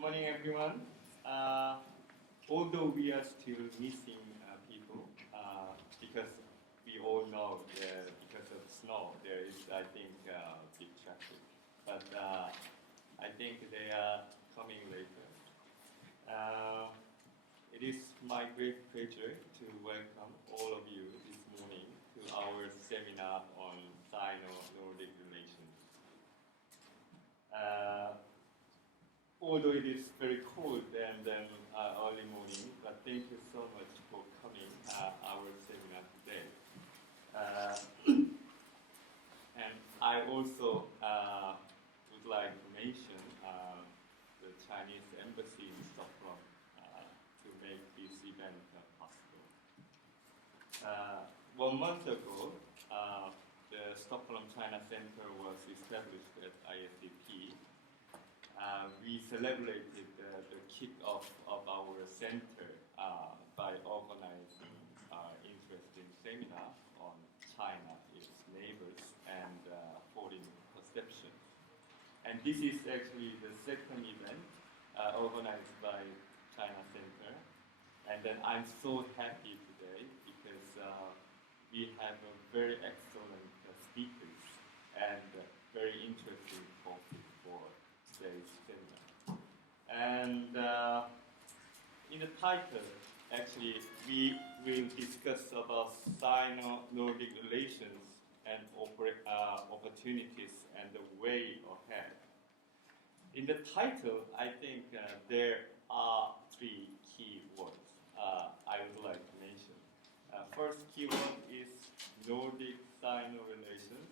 morning, everyone. Although we are still missing people, because we all know that because of snow, there is, I think, big traffic. But I think they are coming later. It is my great pleasure to welcome all of you this morning to our seminar on Sino-Nordic relations. Although it is very cold and early morning, but thank you so much for coming our seminar today. And I also would like to mention the Chinese embassy in Stockholm to make this event possible. 1 month ago, the Stockholm China Center was established at ISDP. We celebrated the kick-off of our center by organizing interesting seminar on China, its neighbors, and foreign perception. And this is actually the second event organized by China Center. And then I'm so happy today because we have a very excellent speakers and very interesting topic for today's seminar. And in the title, actually, we will discuss about Sino-Nordic relations and opportunities and the way ahead. In the title, I think there are 3 key words I would like to mention. First keyword is Nordic-Sino relations.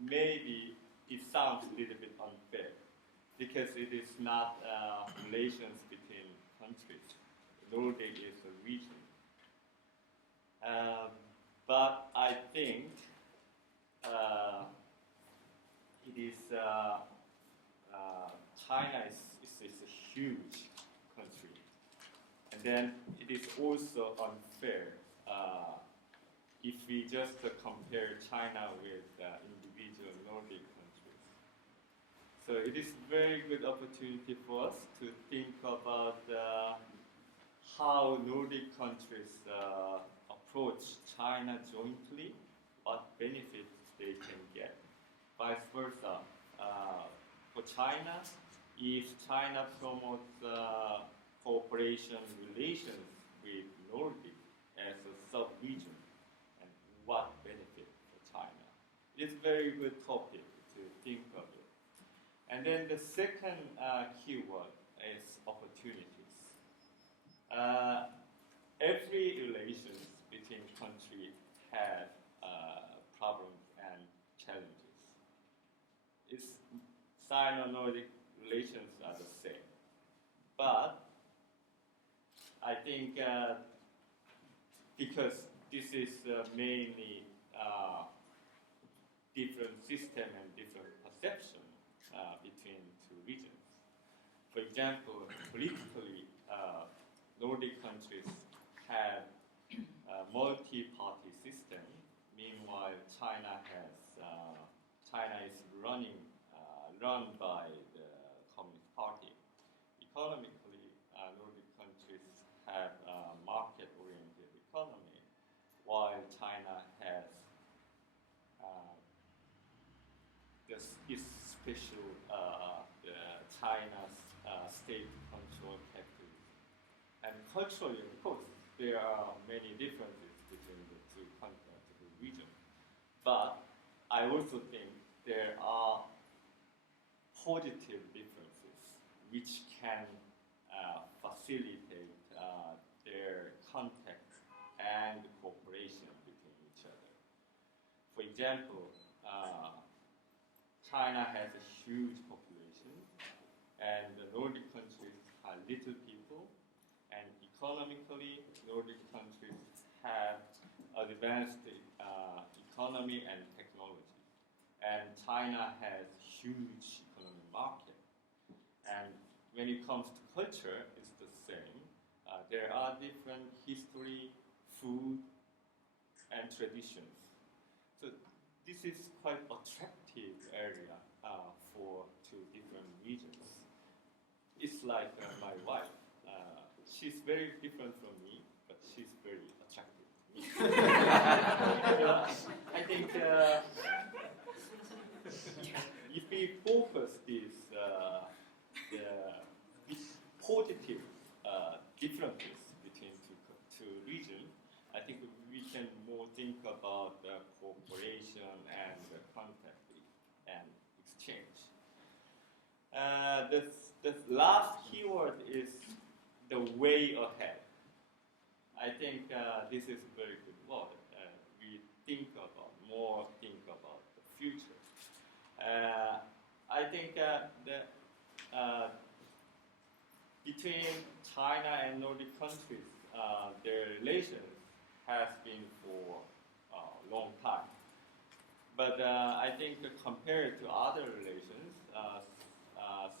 Maybe it sounds a little bit unfair because it is not relations between countries. Nordic is a region. But I think it is China is a huge country. And then it is also unfair if we just compare China with individual Nordic countries. So it is a very good opportunity for us to think about how Nordic countries approach China jointly, what benefits they can get. Vice versa, for China, if China promotes cooperation relations with Nordic as a sub-region, and what benefit for China? It's a very good topic to think of it. And then the second keyword is opportunities. Every relations between countries have problems and challenges. Sino-Nordic relations are the same. But I think because this is mainly different system and different perception between 2 regions. For example, politically, Nordic countries have a multi-party system. Meanwhile, China is run by the Communist Party. Economically, Nordic countries have a market-oriented economy, while China has this special China's state-controlled capitalism. And culturally, of course, there are many differences between the 2 regions. But I also think there are positive differences which can facilitate their contact and cooperation between each other. For example, China has a huge population, and the Nordic countries are little people, and economically, Nordic countries have advanced economy and technology. And China has huge economic market. And when it comes to culture, it's the same. There are different history, food, and traditions. So this is quite attractive area for 2 different regions. it's like my wife. She's very different from me, but she's very attractive to me. I think if we focus this positive differences between two regions, I think we can more think about cooperation and contact and exchange. The last keyword is the way ahead. I think this is a very good word. We think about the future. I think between China and Nordic countries, their relations has been for a long time. But I think compared to other relations,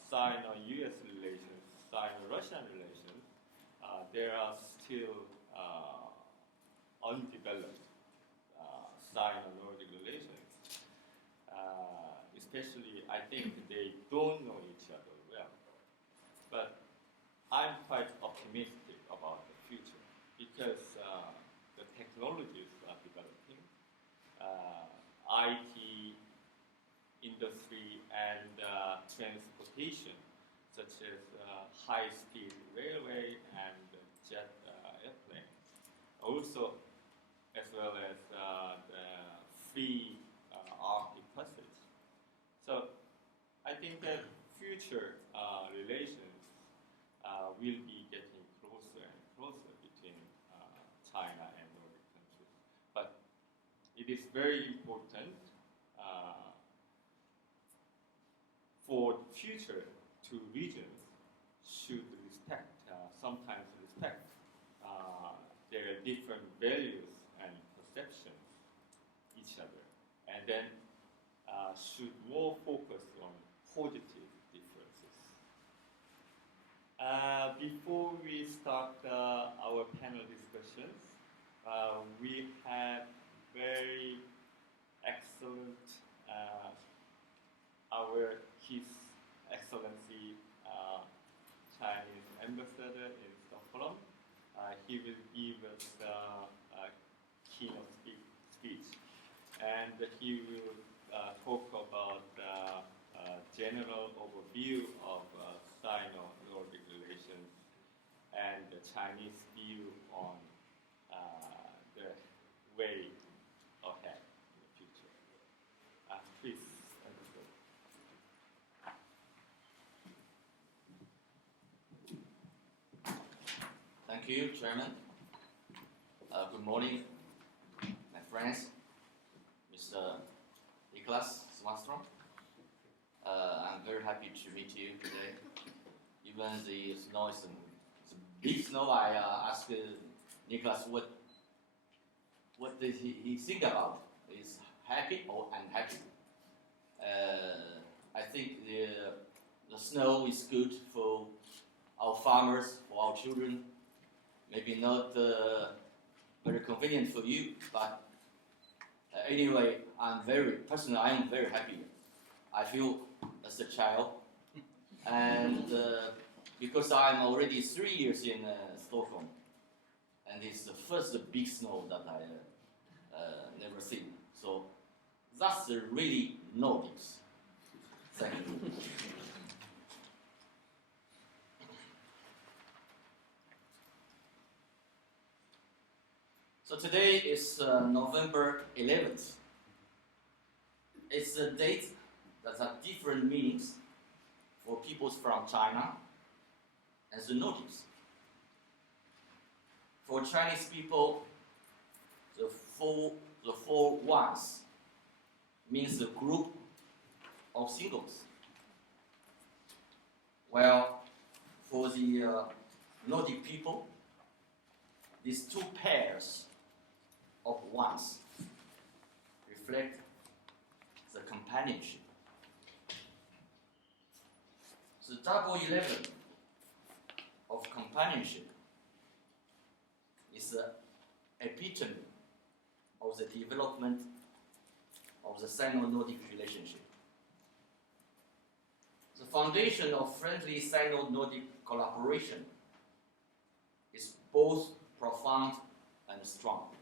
Sino-US relations, Sino-Russian relations, there are still undeveloped Sino-Nordic relations. Especially, I think they don't know each other well. But I'm quite optimistic about the future because the technologies are developing. IT industry and transportation, such as high-speed railway and jet airplane. Also, as well as the free Arctic passage. So, I think that future relations will be getting closer and closer between China and Nordic countries. But it is very important for the future two regions should respect, sometimes respect their different values and perceptions each other, and then should more focus on positive differences. Before we start our panel discussions, we have very excellent His Excellency Chinese Ambassador in Stockholm. He will give us a keynote speech, and he will talk about general overview of Sino-Nordic relations and the Chinese view on the way ahead in the future. Please, Ambassador. Thank you, Chairman. Good morning, my friends. Mr. Niklas Swanstrom. I'm very happy to meet you today. Even the snow is big snow, I asked Niklas what did he think about? Is happy or unhappy? I think the snow is good for our farmers, for our children. Maybe not very convenient for you, but anyway, I am very happy. I feel as a child, and because I'm already 3 years in Stockholm, and it's the first big snow that I never seen. So that's really Nordics. Thank you. So today is November 11th. It's a date that has different meanings for people from China and the Nordics. For Chinese people, the four ones means a group of singles. Well, for the Nordic people, these two pairs of ones reflect the companionship. The double 11 of companionship is the epitome of the development of the Sino-Nordic relationship. The foundation of friendly Sino-Nordic collaboration is both profound and strong.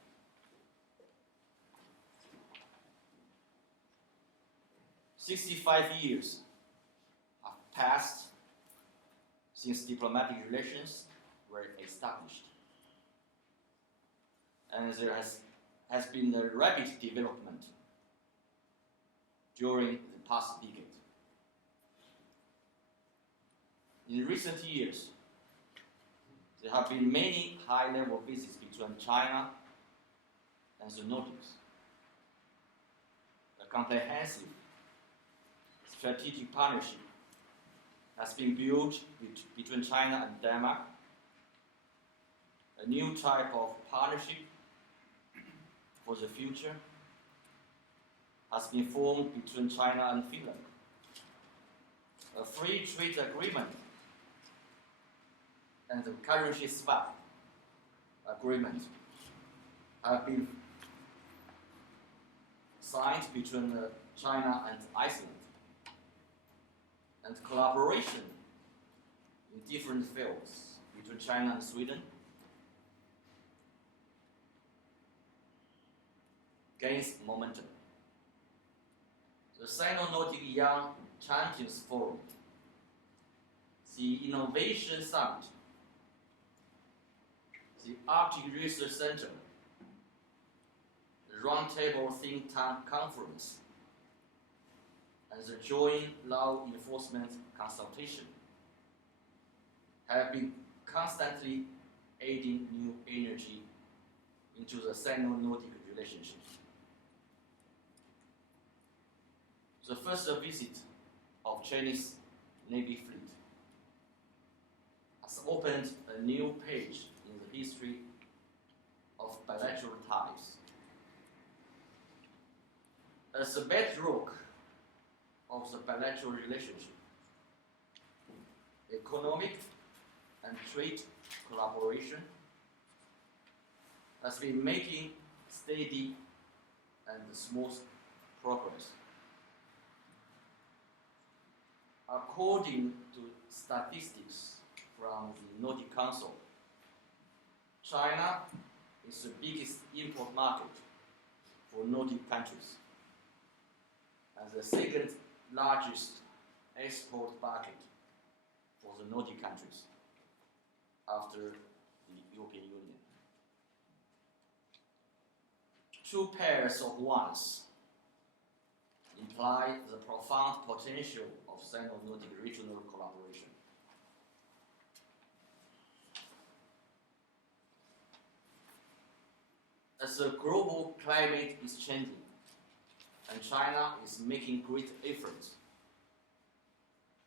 "65 years have passed since diplomatic relations were established, and there has been a rapid development during the past decade. In recent years, there have been many high-level visits between China and the Nordics. A comprehensive strategic partnership has been built between China and Denmark. A new type of partnership for the future has been formed between China and Finland. A free trade agreement and the currency swap agreement have been signed between China and Iceland. And collaboration in different fields between China and Sweden gains momentum. The Sino-Nordic Young Champions Forum, the Innovation Summit, the Arctic Research Center, the Roundtable Think Tank Conference, and the Joint Law Enforcement Consultation have been constantly adding new energy into the Sino-Nordic relationship. The first visit of Chinese Navy fleet has opened a new page in the history of bilateral ties. As the bedrock of the bilateral relationship, economic and trade collaboration has been making steady and smooth progress. According to statistics from the Nordic Council, China is the biggest import market for Nordic countries and the second largest export market for the Nordic countries after the European Union. Two pairs of ones imply the profound potential of Sino-Nordic regional collaboration. As the global climate is changing, and China is making great efforts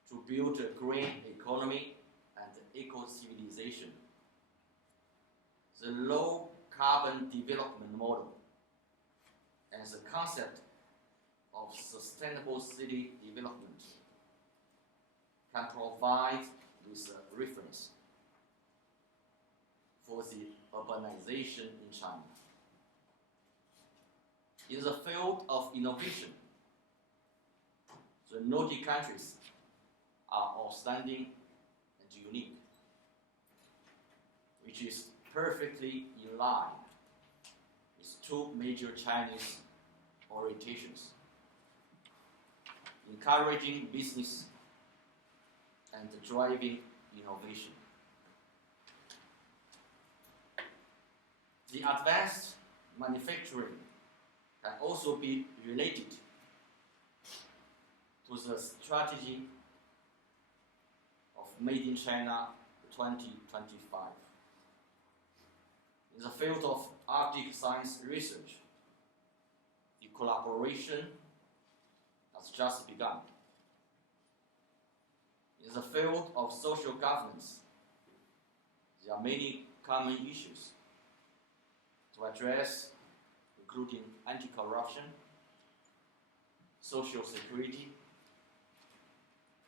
to build a green economy and eco-civilization, the low-carbon development model and the concept of sustainable city development can provide with a reference for the urbanization in China. In the field of innovation, the Nordic countries are outstanding and unique, which is perfectly in line with two major Chinese orientations: encouraging business and driving innovation. The advanced manufacturing can also be related to the strategy of Made in China 2025. In the field of Arctic science research, the collaboration has just begun. In the field of social governance, there are many common issues to address, including anti-corruption, social security,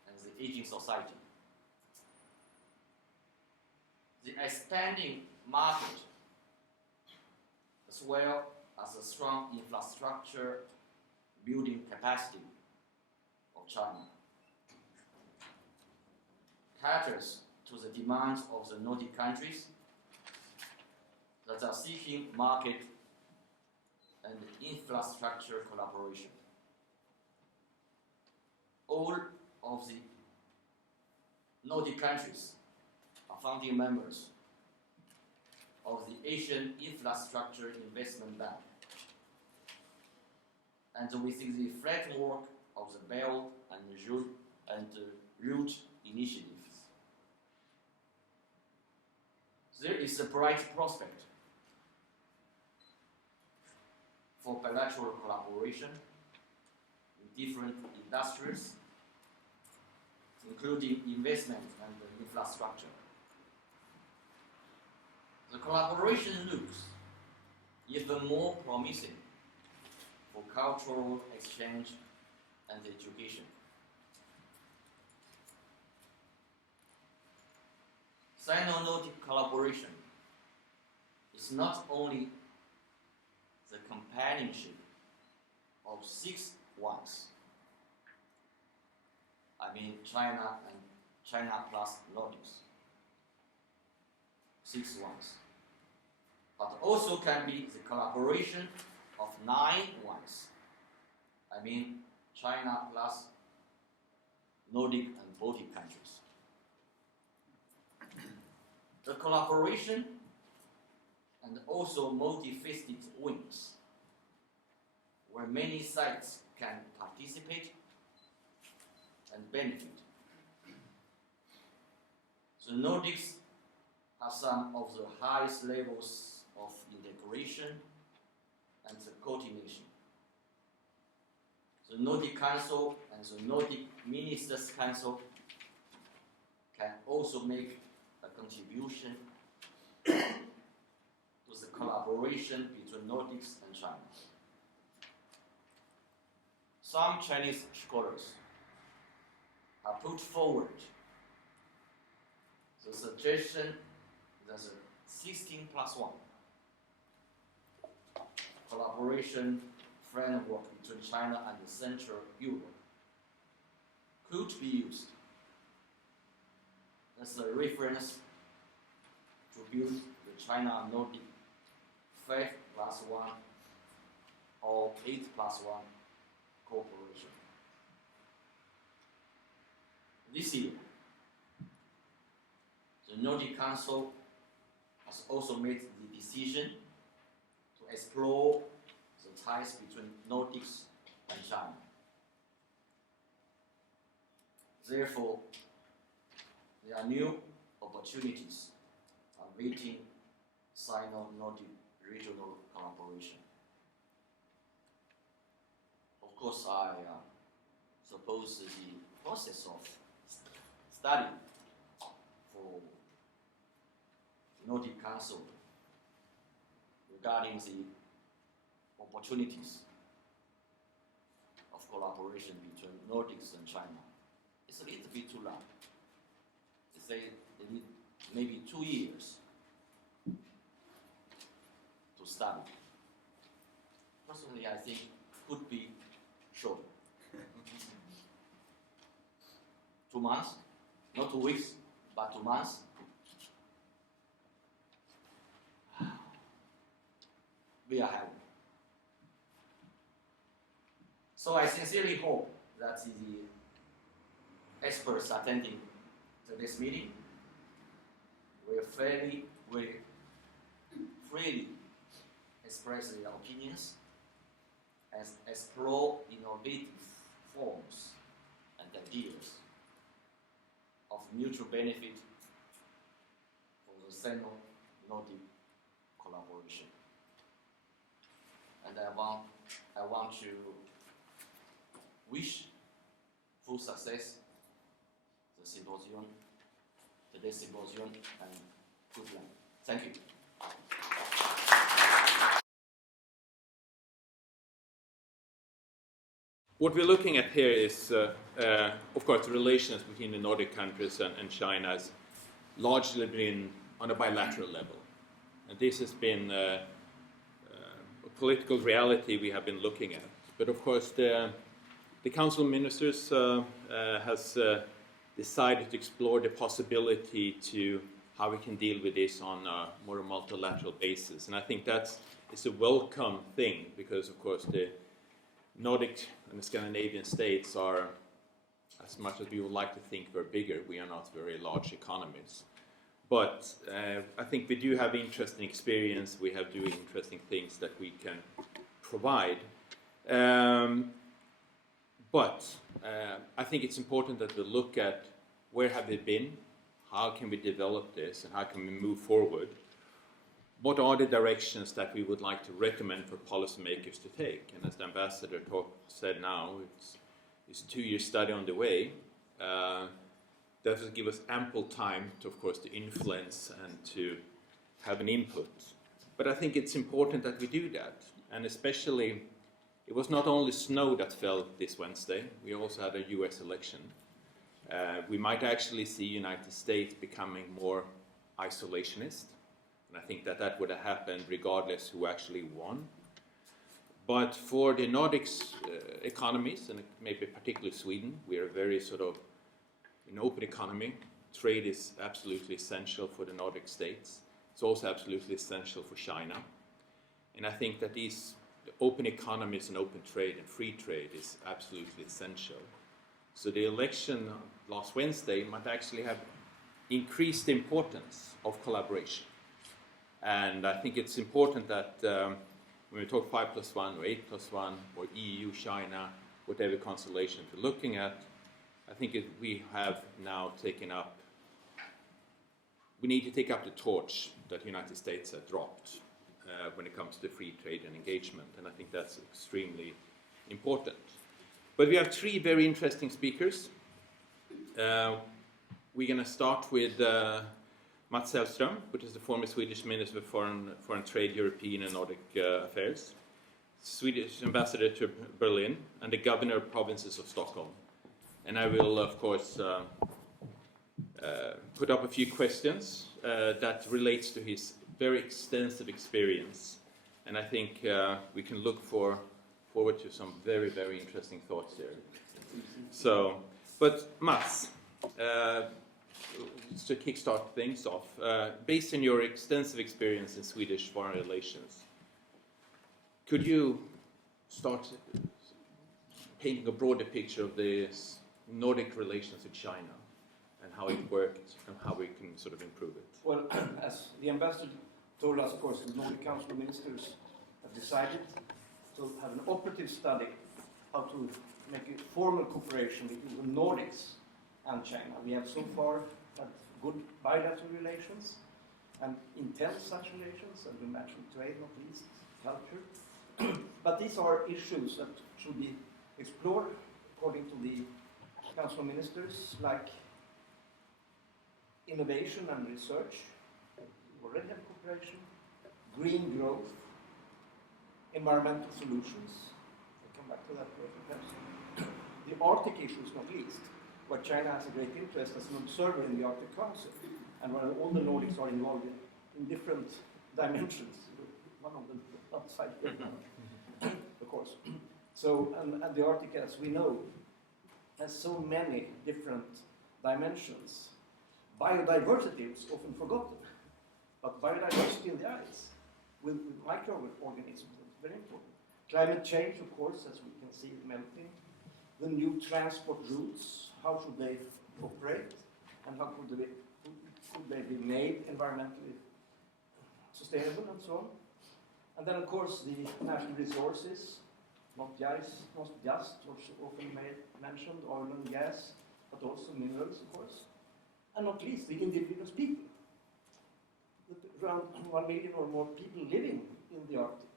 and the aging society. The expanding market, as well as the strong infrastructure building capacity of China, caters to the demands of the Nordic countries that are seeking market and infrastructure collaboration. All of the Nordic countries are founding members of the Asian Infrastructure Investment Bank, and within the framework of the Belt and Route initiatives. There is a bright prospect for bilateral collaboration in different industries, including investment and infrastructure. The collaboration looks even more promising for cultural exchange and education. Sino-Nordic collaboration is not only the companionship of 6 ones, I mean China and China plus Nordics, 6 ones, but also can be the collaboration of 9 ones, I mean China plus Nordic and Baltic countries. The collaboration and also multifaceted wings, where many sides can participate and benefit. The Nordics have some of the highest levels of integration and the coordination. The Nordic Council and the Nordic Ministers' Council can also make a contribution to the collaboration between Nordics and China. Some Chinese scholars have put forward the suggestion that the 16+1 collaboration framework between China and Central Europe could be used as a reference to build the China-Nordic 5+1 or 8+1 cooperation. This year, the Nordic Council has also made the decision to explore the ties between Nordics and China. Therefore, there are new opportunities awaiting Sino-Nordic regional collaboration. Of course, I suppose the process of study for the Nordic Council regarding the opportunities of collaboration between Nordics and China is a little bit too long. They say they need maybe 2 years to study. Personally, I think it could be shorter. 2 months, not 2 weeks, but 2 months. We are happy. So I sincerely hope that the experts attending today's meeting will freely express their opinions and explore innovative forms and ideas of mutual benefit for the Sino-Nordic collaboration. And I want to wish full success the symposium, today's symposium, and good luck. Thank you. What we're looking at here is, of course, the relations between the Nordic countries and China has largely been on a bilateral level. And this has been a political reality we have been looking at. But of course, the Council of Ministers has decided to explore the possibility to how we can deal with this on a more multilateral basis. And I think it's a welcome thing because, of course, the Nordic and the Scandinavian states are, as much as we would like to think we're bigger, we are not very large economies. But I think we do have interesting experience, we have doing interesting things that we can provide. But I think it's important that we look at where have we been, how can we develop this, and how can we move forward. What are the directions that we would like to recommend for policymakers to take? And as the ambassador said now, it's a 2-year study on the way. That will give us ample time to, of course, to influence and to have an input. But I think it's important that we do that. And especially, it was not only snow that fell this Wednesday, we also had a US election. We might actually see United States becoming more isolationist. And I think that would have happened regardless who actually won. But for the Nordics economies, and maybe particularly Sweden, we are very sort of an open economy. Trade is absolutely essential for the Nordic states. It's also absolutely essential for China. And I think that these open economies and open trade and free trade is absolutely essential. So the election last Wednesday might actually have increased the importance of collaboration. And I think it's important that when we talk 5+1 or 8+1 or EU, China, whatever constellation we're looking at, I think we have now taken up, we need to take up the torch that the United States have dropped when it comes to free trade and engagement, and I think that's extremely important. But we have 3 very interesting speakers. We're going to start with Mats Hellström, which is the former Swedish Minister for Foreign Trade, European and Nordic Affairs, Swedish Ambassador to Berlin, and the Governor of Provinces of Stockholm. And I will, of course, put up a few questions that relates to his very extensive experience. And I think we can look forward to some very, very interesting thoughts there. So, but Mats, to kickstart things off, based on your extensive experience in Swedish foreign relations, could you start painting a broader picture of the Nordic relations with China and how it worked and how we can sort of improve it? Well, as the ambassador told us, of course, the Nordic Council of Ministers have decided to have an operative study how to make a formal cooperation between the Nordics and China. We have so far had good bilateral relations and intense such relations, and international trade, not least, culture. But these are issues that should be explored according to the Council of Ministers, like innovation and research. We already have cooperation, green growth, environmental solutions. I'll come back to that later, perhaps. The Arctic issues, not least, where China has a great interest as an observer in the Arctic Council, and where all the Nordics are involved in different dimensions. One of them outside Vietnam, of course. So, and the Arctic, as we know, has so many different dimensions. Biodiversity is often forgotten, but biodiversity in the ice with microorganisms is very important. Climate change, of course, as we can see, melting. The new transport routes, how should they operate, and how could they be made environmentally sustainable, and so on. And then, of course, the national resources, not just often mentioned, oil and gas, but also minerals, of course. And not least, the indigenous people. Around 1 million or more people living in the Arctic,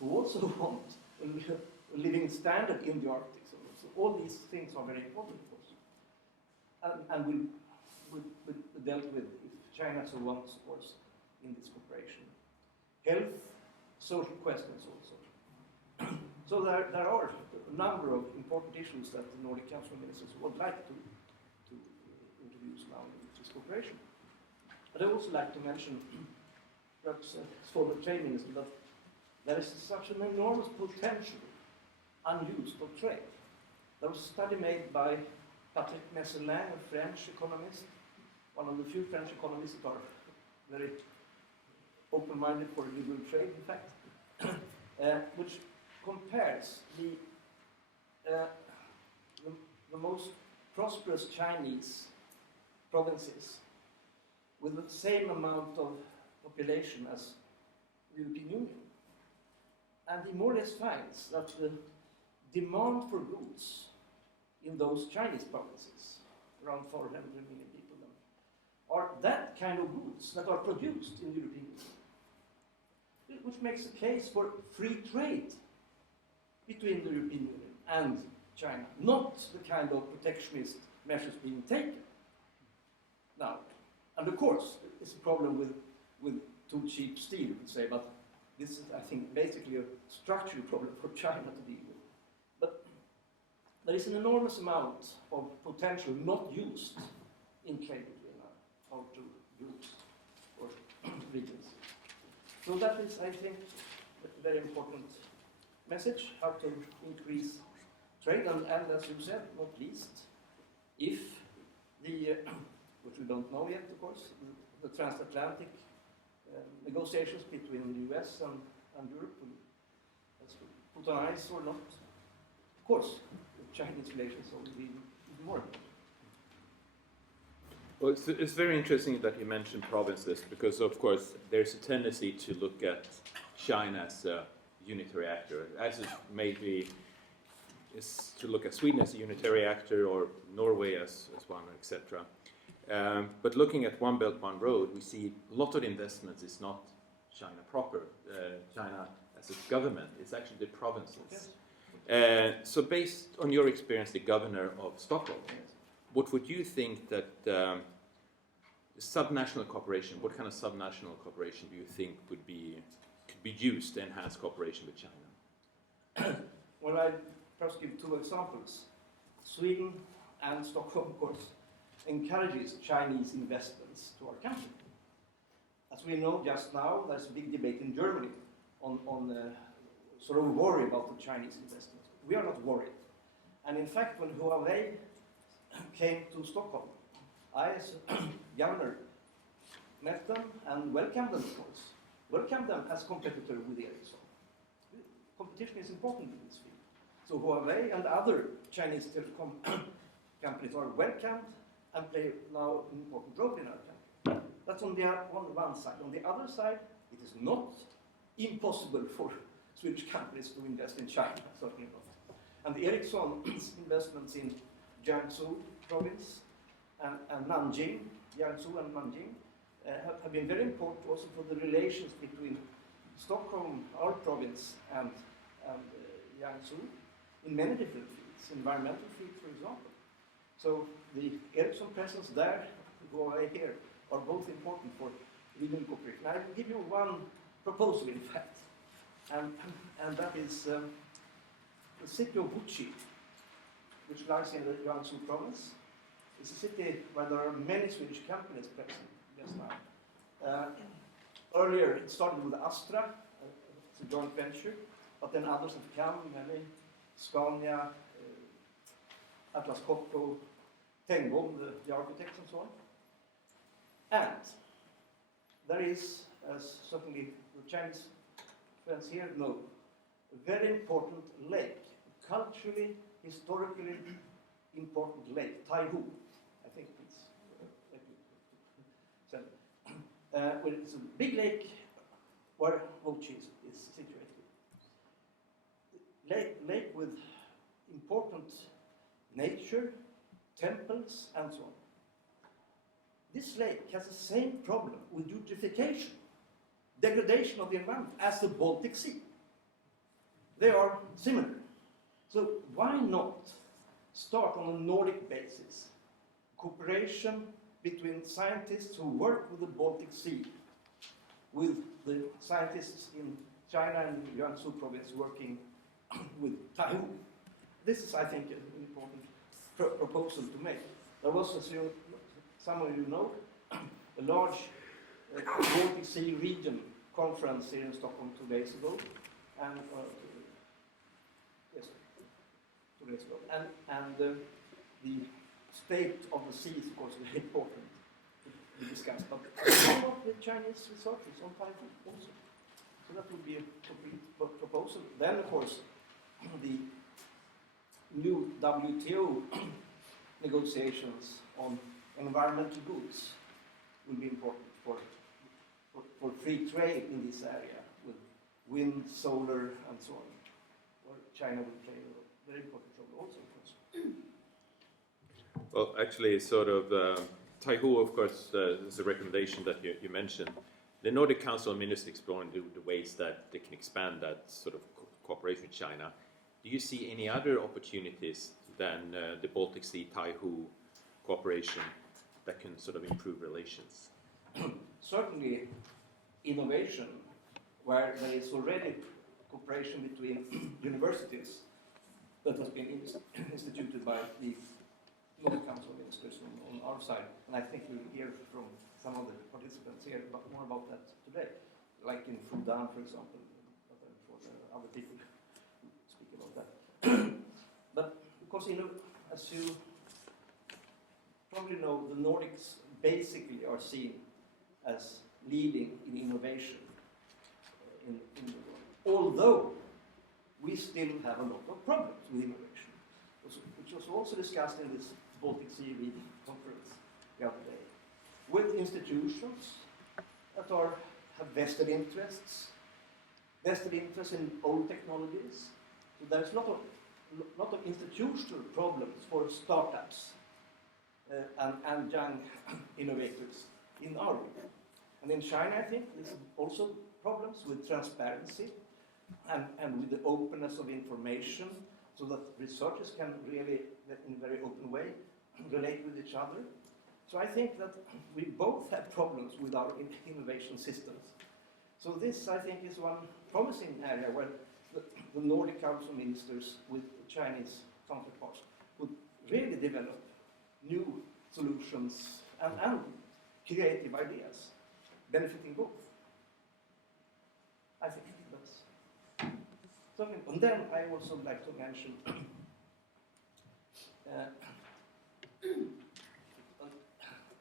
who also want a living standard in the Arctic. So all these things are very important, of course. And will dealt with if China so wants, of course, in this cooperation. Health, social questions also. So there are a number of important issues that the Nordic Council of Ministers would like to introduce now in this cooperation. But I also like to mention, perhaps as former trade minister, that there is such an enormous potential unused for trade. There was a study made by Patrick Messelin, a French economist, one of the few French economists that are very open-minded for liberal trade, in fact, which compares the most prosperous Chinese provinces with the same amount of population as the European Union. And he more or less finds that the demand for goods in those Chinese provinces, around 400 million people, are that kind of goods that are produced in the European Union, which makes a case for free trade between the European Union and China, not the kind of protectionist measures being taken. Now, and of course, it's a problem with too cheap steel, you could say, but this is, I think, basically a structural problem for China to deal with. But there is an enormous amount of potential not used in trade between our two groups or regions. So that is, I think, a very important message, how to increase trade, and as you said, not least, if the, which we don't know yet, of course, the transatlantic negotiations between the US and Europe will put on ice or not. Of course, the Chinese relations will be even more important. Well, it's very interesting that you mentioned provinces, because of course there's a tendency to look at China as a unitary actor, as it may be is to look at Sweden as a unitary actor or Norway as one, etc. But looking at One Belt, One Road, we see a lot of investments is not China proper, China as a government, it's actually the provinces. Yes. So based on your experience, the governor of Stockholm, what would you think that subnational cooperation, what kind of subnational cooperation do you think could be used to enhance cooperation with China? Well, I perhaps give two examples. Sweden and Stockholm, of course, encourages Chinese investments to our country. As we know just now, there's a big debate in Germany on sort of worry about the Chinese investments. We are not worried. And in fact, when Huawei came to Stockholm, I, as governor, met them and welcomed them, of course. Welcomed them as competitor with Ericsson. Competition is important in this field. So Huawei and other Chinese telecom companies are welcomed and play now an important role in our country. That's on one side. On the other side, it is not impossible for Swedish companies to invest in China, certainly not. And the Ericsson's investments in Jiangsu province and Nanjing, Jiangsu and Nanjing, have been very important also for the relations between Stockholm, our province, and Jiangsu in many different fields, environmental fields, for example. So the Ericsson presence there, Huawei here, are both important for regional cooperation. I will give you one proposal, in fact, and that is the city of Wuxi, which lies in the Jiangsu province. It's a city where there are many Swedish companies present just now. Earlier it started with Astra, it's a joint venture, but then others have come, many, Scania, Atlas Copco, Tengbom, the architects and so on. And there is, as certainly the Chinese friends here know, a very important lake, a culturally, historically important lake, Taihu, I think it's it's a big lake where Wuxi is situated. Lake with important nature, temples, and so on. This lake has the same problem with eutrophication, degradation of the environment, as the Baltic Sea. They are similar. So why not start on a Nordic basis, cooperation between scientists who work with the Baltic Sea, with the scientists in China and Jiangsu province working with Taihu. This is, I think, an important proposal to make. There was, as some of you know, a large Baltic Sea region conference here in Stockholm 2 days ago, and yes, 2 days ago, and the state of the sea is, of course, very important to discuss. But what about the Chinese researchers on Taiwan also? So that would be a complete proposal. Then, of course, the new WTO negotiations on environmental goods will be important for free trade in this area with wind, solar, and so on. Where China will play a very important role also, of course. Well, actually, sort of, Taihu, of course, is a recommendation that you mentioned. The Nordic Council of Ministers exploring the ways that they can expand that sort of cooperation with China. Do you see any other opportunities than the Baltic Sea Taihu cooperation that can sort of improve relations? Certainly, innovation, where there is already cooperation between universities that has been instituted by the Nordic Council of Ministers on our side. And I think we'll hear from some of the participants here more about that today, like in Fudan, for example, but I'm sure other people speak about that. But because, as you probably know, the Nordics basically are seen as leading in innovation in the world. Although we still have a lot of problems with innovation, which was also discussed in this Baltic Sea Reading Conference the other day, with institutions that have vested interests in old technologies. So there's a lot of institutional problems for startups and young innovators in our region. And in China, I think there's also problems with transparency and with the openness of information, so that researchers can really, in a very open way, relate with each other. So I think that we both have problems with our innovation systems. So this, I think, is one promising area where the Nordic Council Ministers with the Chinese counterparts would really develop new solutions and creative ideas, benefiting both. I think that's something. And then I also like to mention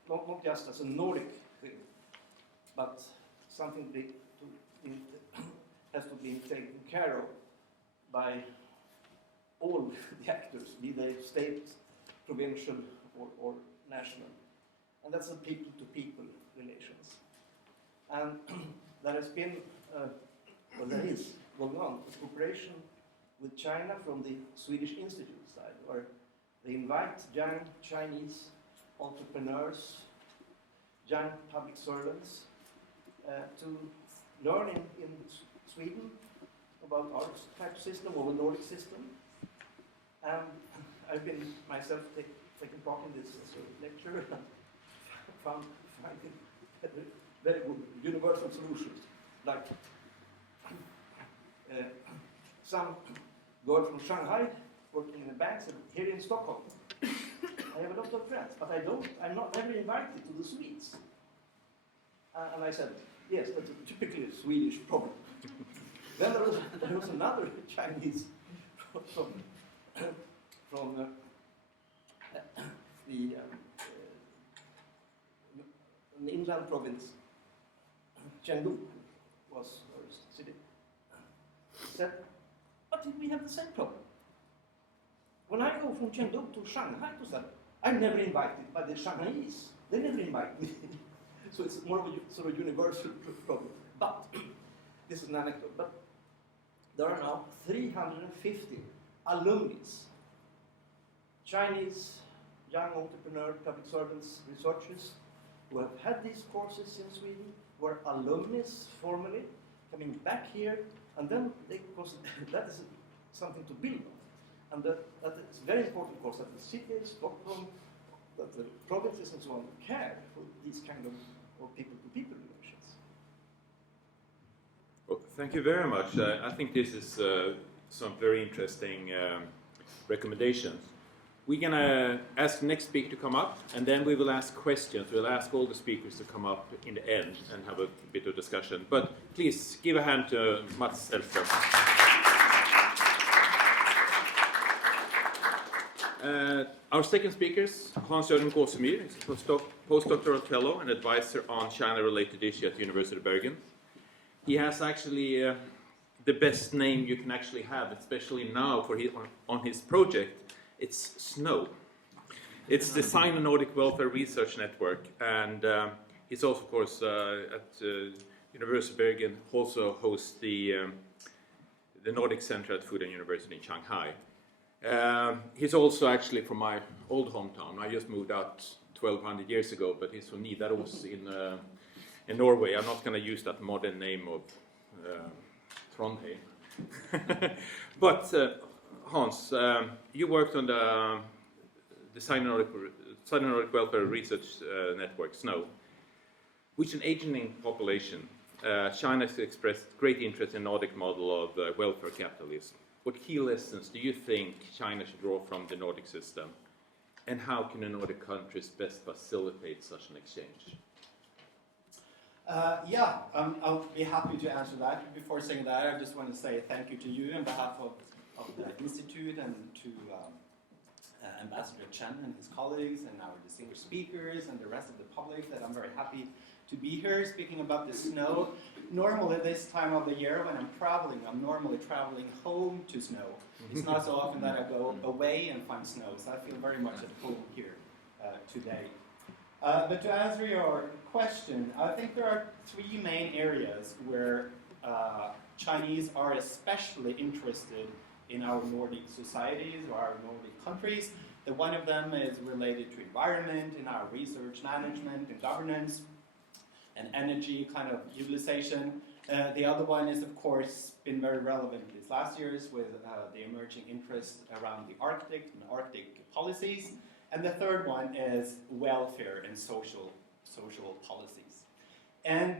not just as a Nordic thing, but something has to be taken care of by all the actors, be they state, provincial, or national. And that's the people-to-people relations. And there has been, there is going on, a cooperation with China from the Swedish Institute side, where they invite young Chinese entrepreneurs, young public servants, to learn in Sweden about our type of system or the Nordic system. And I've been myself taking part in this as a lecturer and finding very good universal solutions. Like some girl from Shanghai working in a bank said, here in Stockholm, I have a lot of friends, but I'm not ever invited to the Swedes. And I said, yes, that's a typically a Swedish problem. Then there was another Chinese from the inland province, Chengdu was our city. Said, but we have the same problem. When I go from Chengdu to Shanghai to that, I'm never invited by the Shanghais. They never invite me. So it's more of a sort of universal problem. But this is an anecdote. But there are now 350 alumni, Chinese young entrepreneur, public servants, researchers who have had these courses in Sweden, who are alumni formally, coming back here, and then because that is something to build on. And that is very important, of course, that the city, Stockholm, that the provinces and so on care for these kind of people-to-people relations. Well, thank you very much. I think this is some very interesting recommendations. We're going to ask the next speaker to come up, and then we will ask questions. We'll ask all the speakers to come up in the end and have a bit of discussion. But please give a hand to Mats Hellström. Our second speaker is Jørgen Gåsemyr. He's a postdoctoral fellow and advisor on China-related issues at the University of Bergen. He has actually the best name you can actually have, especially now for on his project. It's SNOW. It's the Sino-Nordic Welfare Research Network, and he's also, of course, at University of Bergen, also hosts the Nordic Center at Fudan University in Shanghai. He's also actually from my old hometown. I just moved out 1,200 years ago, but he's from Nidaros in Norway. I'm not going to use that modern name of Trondheim. But Hans, you worked on the Sino-Nordic Welfare Research Network, SNOW, which is an aging population. China has expressed great interest in the Nordic model of welfare capitalism. What key lessons do you think China should draw from the Nordic system, and how can the Nordic countries best facilitate such an exchange? I'll be happy to answer that. Before saying that, I just want to say thank you to you on behalf of the Institute and to Ambassador Chen and his colleagues and our distinguished speakers and the rest of the public that I'm very happy to be here speaking about the snow. Normally this time of the year when I'm traveling, I'm normally traveling home to snow. It's not so often that I go away and find snow, so I feel very much at home here today. But to answer your question, I think there are three main areas where Chinese are especially interested in our Nordic societies or our Nordic countries. One of them is related to environment, in our research management and governance, and energy kind of utilization. The other one is, of course, been very relevant these last years with the emerging interest around the Arctic and Arctic policies. And the third one is welfare and social policies. And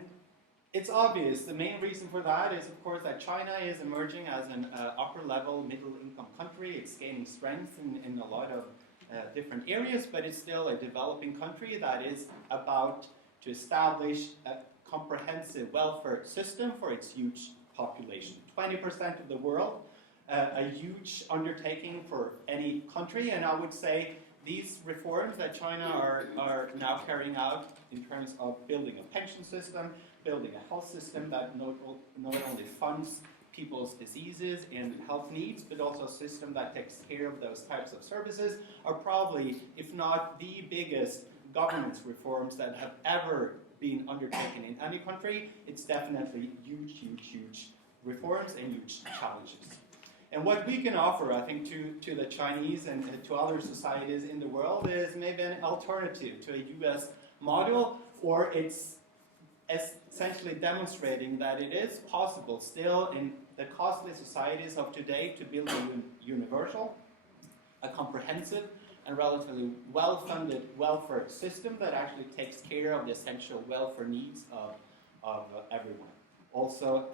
it's obvious, the main reason for that is, of course, that China is emerging as an upper-level, middle-income country. It's gaining strength in a lot of different areas, but it's still a developing country that is about to establish a comprehensive welfare system for its huge population. 20% of the world, a huge undertaking for any country, and I would say these reforms that China are now carrying out in terms of building a pension system, building a health system that not only funds people's diseases and health needs, but also a system that takes care of those types of services, are probably, if not the biggest governance reforms that have ever been undertaken in any country. It's definitely huge reforms and huge challenges. And what we can offer, I think, to the Chinese and to other societies in the world is maybe an alternative to a US model, or it's essentially demonstrating that it is possible still in the costly societies of today to build a universal, a comprehensive, and relatively well-funded welfare system that actually takes care of the essential welfare needs of everyone. Also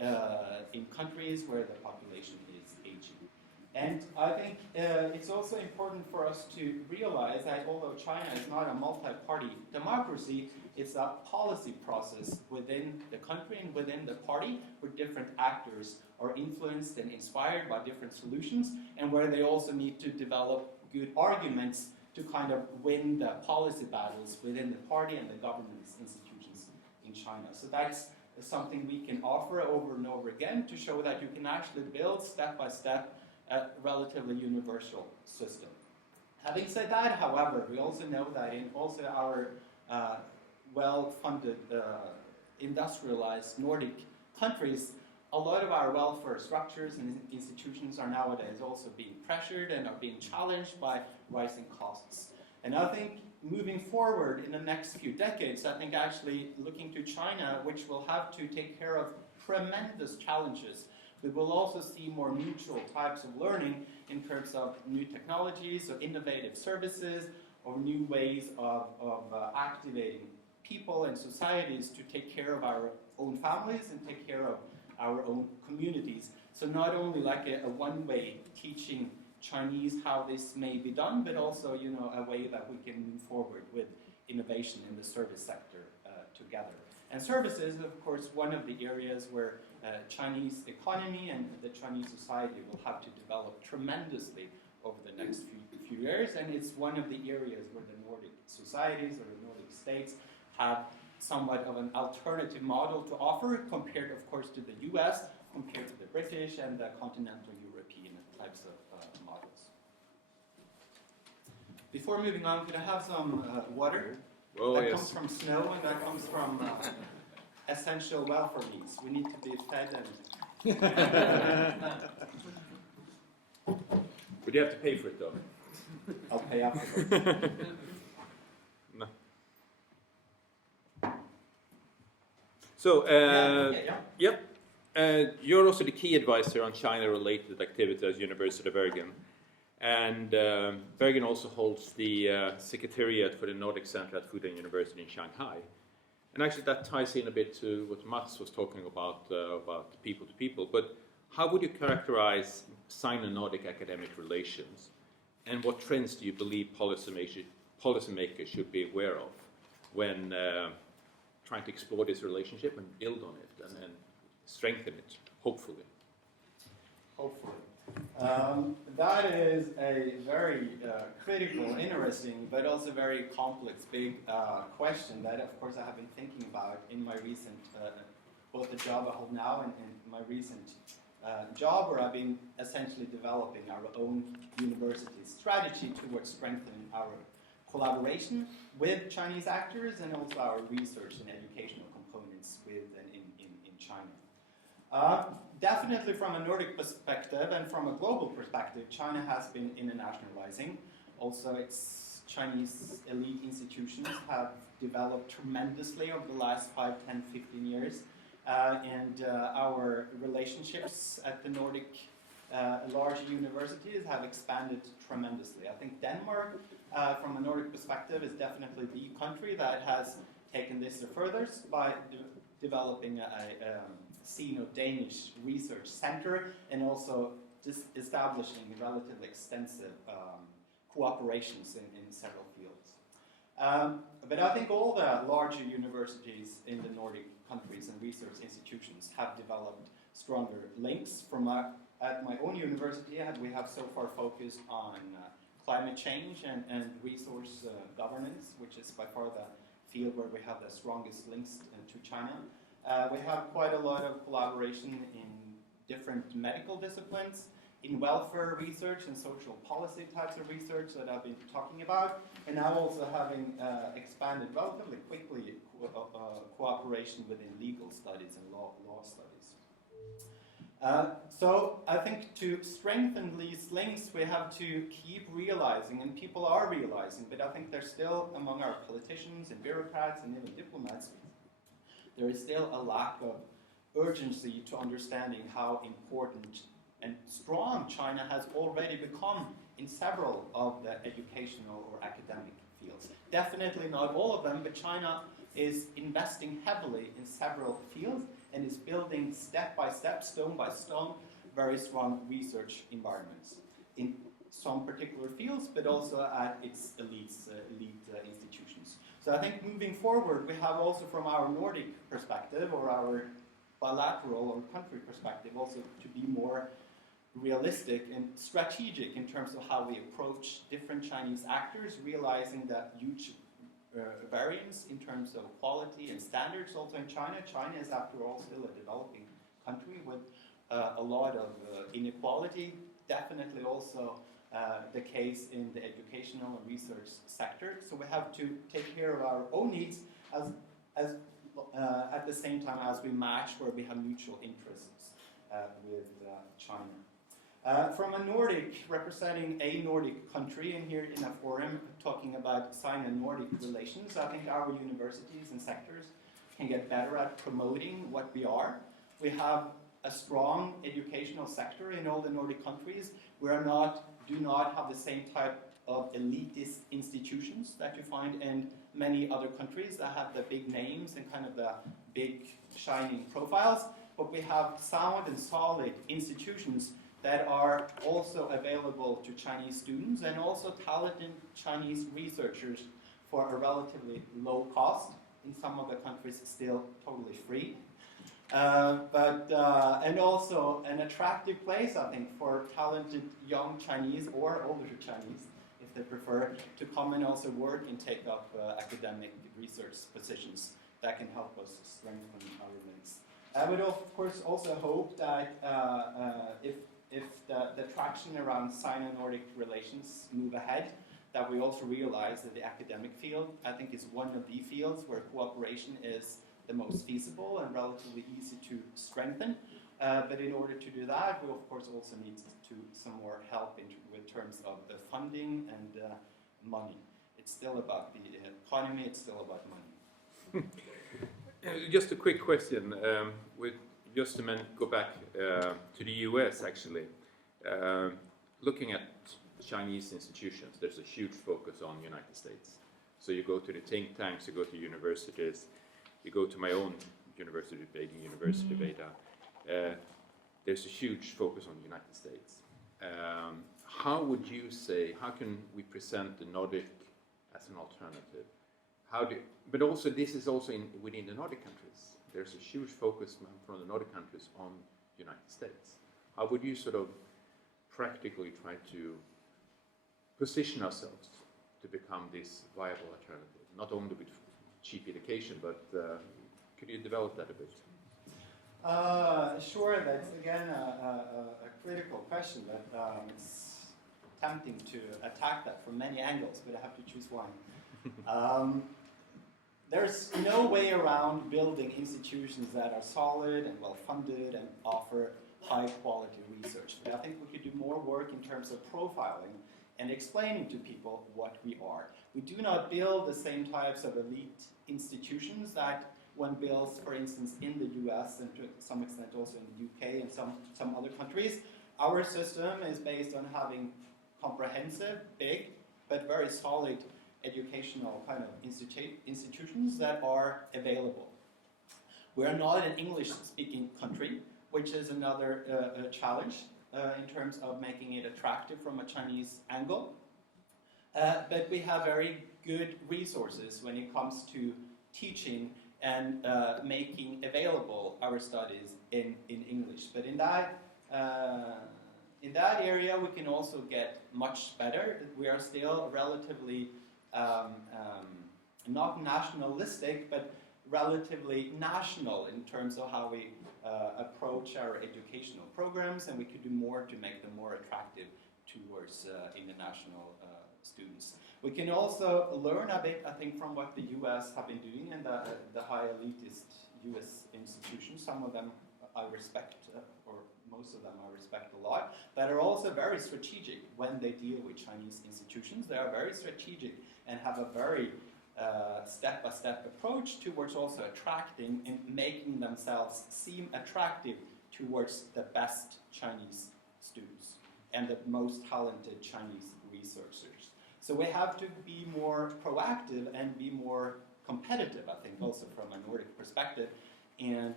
in countries where the population is aging. And I think it's also important for us to realize that although China is not a multi-party democracy, it's a policy process within the country and within the party where different actors are influenced and inspired by different solutions, and where they also need to develop good arguments to kind of win the policy battles within the party and the governance institutions in China. So that's something we can offer over and over again to show that you can actually build step by step a relatively universal system. Having said that, however, we also know that in also our well-funded, industrialized Nordic countries, a lot of our welfare structures and institutions are nowadays also being pressured and are being challenged by rising costs. And I think moving forward in the next few decades, I think actually looking to China, which will have to take care of tremendous challenges, we will also see more mutual types of learning in terms of new technologies or innovative services or new ways of activating people and societies to take care of our own families and take care of our own communities. So not only like a one-way teaching Chinese how this may be done, but also, you know, a way that we can move forward with innovation in the service sector together. And services, of course, one of the areas where Chinese economy and the Chinese society will have to develop tremendously over the next few years, and it's one of the areas where the Nordic societies or the Nordic states have somewhat of an alternative model to offer compared, of course, to the US, compared to the British and the continental European types of models. Before moving on, could I have some water? Oh, that yes. comes from snow and that comes from essential welfare needs. We need to be fed and... Would you have to pay for it though? I'll pay afterwards. No. So, yep. You're also the key advisor on China-related activities at University of Bergen. And Bergen also holds the Secretariat for the Nordic Center at Fudan University in Shanghai. And actually that ties in a bit to what Mats was talking about people to people. But how would you characterize Sino-Nordic academic relations? And what trends do you believe policymakers should be aware of when trying to explore this relationship and build on it and strengthen it, hopefully? Hopefully. That is a very critical, interesting, but also very complex, big question that, of course, I have been thinking about in my recent, both the job I hold now and my recent job, where I've been essentially developing our own university strategy towards strengthening our collaboration with Chinese actors and also our research and educational components with and in China. Definitely from a Nordic perspective and from a global perspective, China has been internationalizing. Also, its Chinese elite institutions have developed tremendously over the last 5, 10, 15 years. And our relationships at the Nordic large universities have expanded tremendously. I think Denmark, from a Nordic perspective, is definitely the country that has taken this the furthest by developing a Sino-Danish research center and also establishing relatively extensive cooperations in several fields. But I think all the larger universities in the Nordic countries and research institutions have developed stronger links. At my own university, we have so far focused on climate change and resource governance, which is by far the field where we have the strongest links to China. We have quite a lot of collaboration in different medical disciplines, in welfare research and social policy types of research that I've been talking about, and now also having expanded relatively quickly cooperation within legal studies and law studies. So I think to strengthen these links, we have to keep realizing, and people are realizing, but I think there's still, among our politicians and bureaucrats and even diplomats, there is still a lack of urgency to understanding how important and strong China has already become in several of the educational or academic fields. Definitely not all of them, but China is investing heavily in several fields and is building step by step, stone by stone, very strong research environments in some particular fields, but also at its elite institutions. So I think moving forward, we have also from our Nordic perspective or our bilateral or country perspective also to be more realistic and strategic in terms of how we approach different Chinese actors, realizing that huge variance in terms of quality and standards also in China. China is, after all, still a developing country with a lot of inequality, definitely also the case in the educational and research sector. So we have to take care of our own needs as at the same time as we match where we have mutual interests with China. From a Nordic, representing a Nordic country, and here in a forum talking about Sino-Nordic relations, I think our universities and sectors can get better at promoting what we are. We have a strong educational sector in all the Nordic countries. We do not have the same type of elitist institutions that you find in many other countries that have the big names and kind of the big shining profiles, but we have sound and solid institutions that are also available to Chinese students and also talented Chinese researchers for a relatively low cost, in some of the countries still totally free. And also an attractive place, I think, for talented young Chinese or older Chinese, if they prefer, to come and also work and take up academic research positions that can help us strengthen our links. I would of course also hope that if the traction around Sino-Nordic relations move ahead, that we also realize that the academic field, I think, is one of the fields where cooperation is the most feasible and relatively easy to strengthen. But in order to do that, we of course also need some more help with terms of the funding and money. It's still about the economy, it's still about money. Just a quick question. Just a minute, go back to the US actually. Looking at Chinese institutions, there's a huge focus on the United States. So you go to the think tanks, you go to universities, you go to my own university, Bergen University, Beta. There's a huge focus on the United States. How would you say, how can we present the Nordic as an alternative? But also, this is also within the Nordic countries. There's a huge focus from the Nordic countries on the United States. How would you sort of practically try to position ourselves to become this viable alternative, not only with cheap education, but could you develop that a bit? Sure, that's again a critical question that it's tempting to attack that from many angles, but I have to choose one. There's no way around building institutions that are solid and well-funded and offer high-quality research. But I think we could do more work in terms of profiling and explaining to people what we are. We do not build the same types of elite institutions that one builds, for instance, in the US and to some extent also in the UK and some other countries. Our system is based on having comprehensive, big, but very solid educational kind of institutions that are available. We are not an English-speaking country, which is another challenge in terms of making it attractive from a Chinese angle. But we have very good resources when it comes to teaching and making available our studies in English. But in that area, we can also get much better. We are still relatively not nationalistic, but relatively national in terms of how we approach our educational programs, and we could do more to make them more attractive towards international students. We can also learn a bit, I think, from what the US have been doing and the high elitist US institutions. Some of them I respect, or most of them I respect a lot, that are also very strategic when they deal with Chinese institutions. They are very strategic and have a very step-by-step approach towards also attracting and making themselves seem attractive towards the best Chinese students and the most talented Chinese researchers. So we have to be more proactive and be more competitive, I think, also from a Nordic perspective, and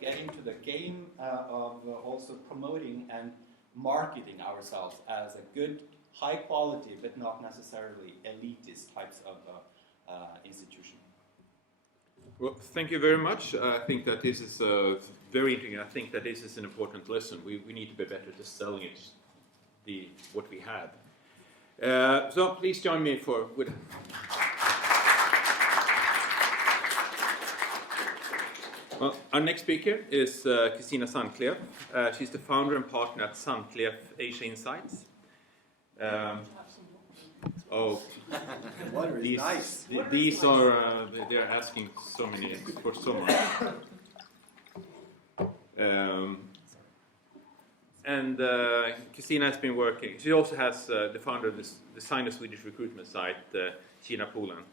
get into the game of also promoting and marketing ourselves as a good, high quality, but not necessarily elitist types of institution. Well, thank you very much. I think that this is very interesting. I think that this is an important lesson. We need to be better at selling it, what we have. So please join me with. Well, our next speaker is Kristina Sandklef. She's the founder and partner at Sandkief Asia Insights. Water is nice. These are they're asking so many for so much. And Kristina has been working. She also has the founder of the Sino-Swedish recruitment site, Kinapoolen.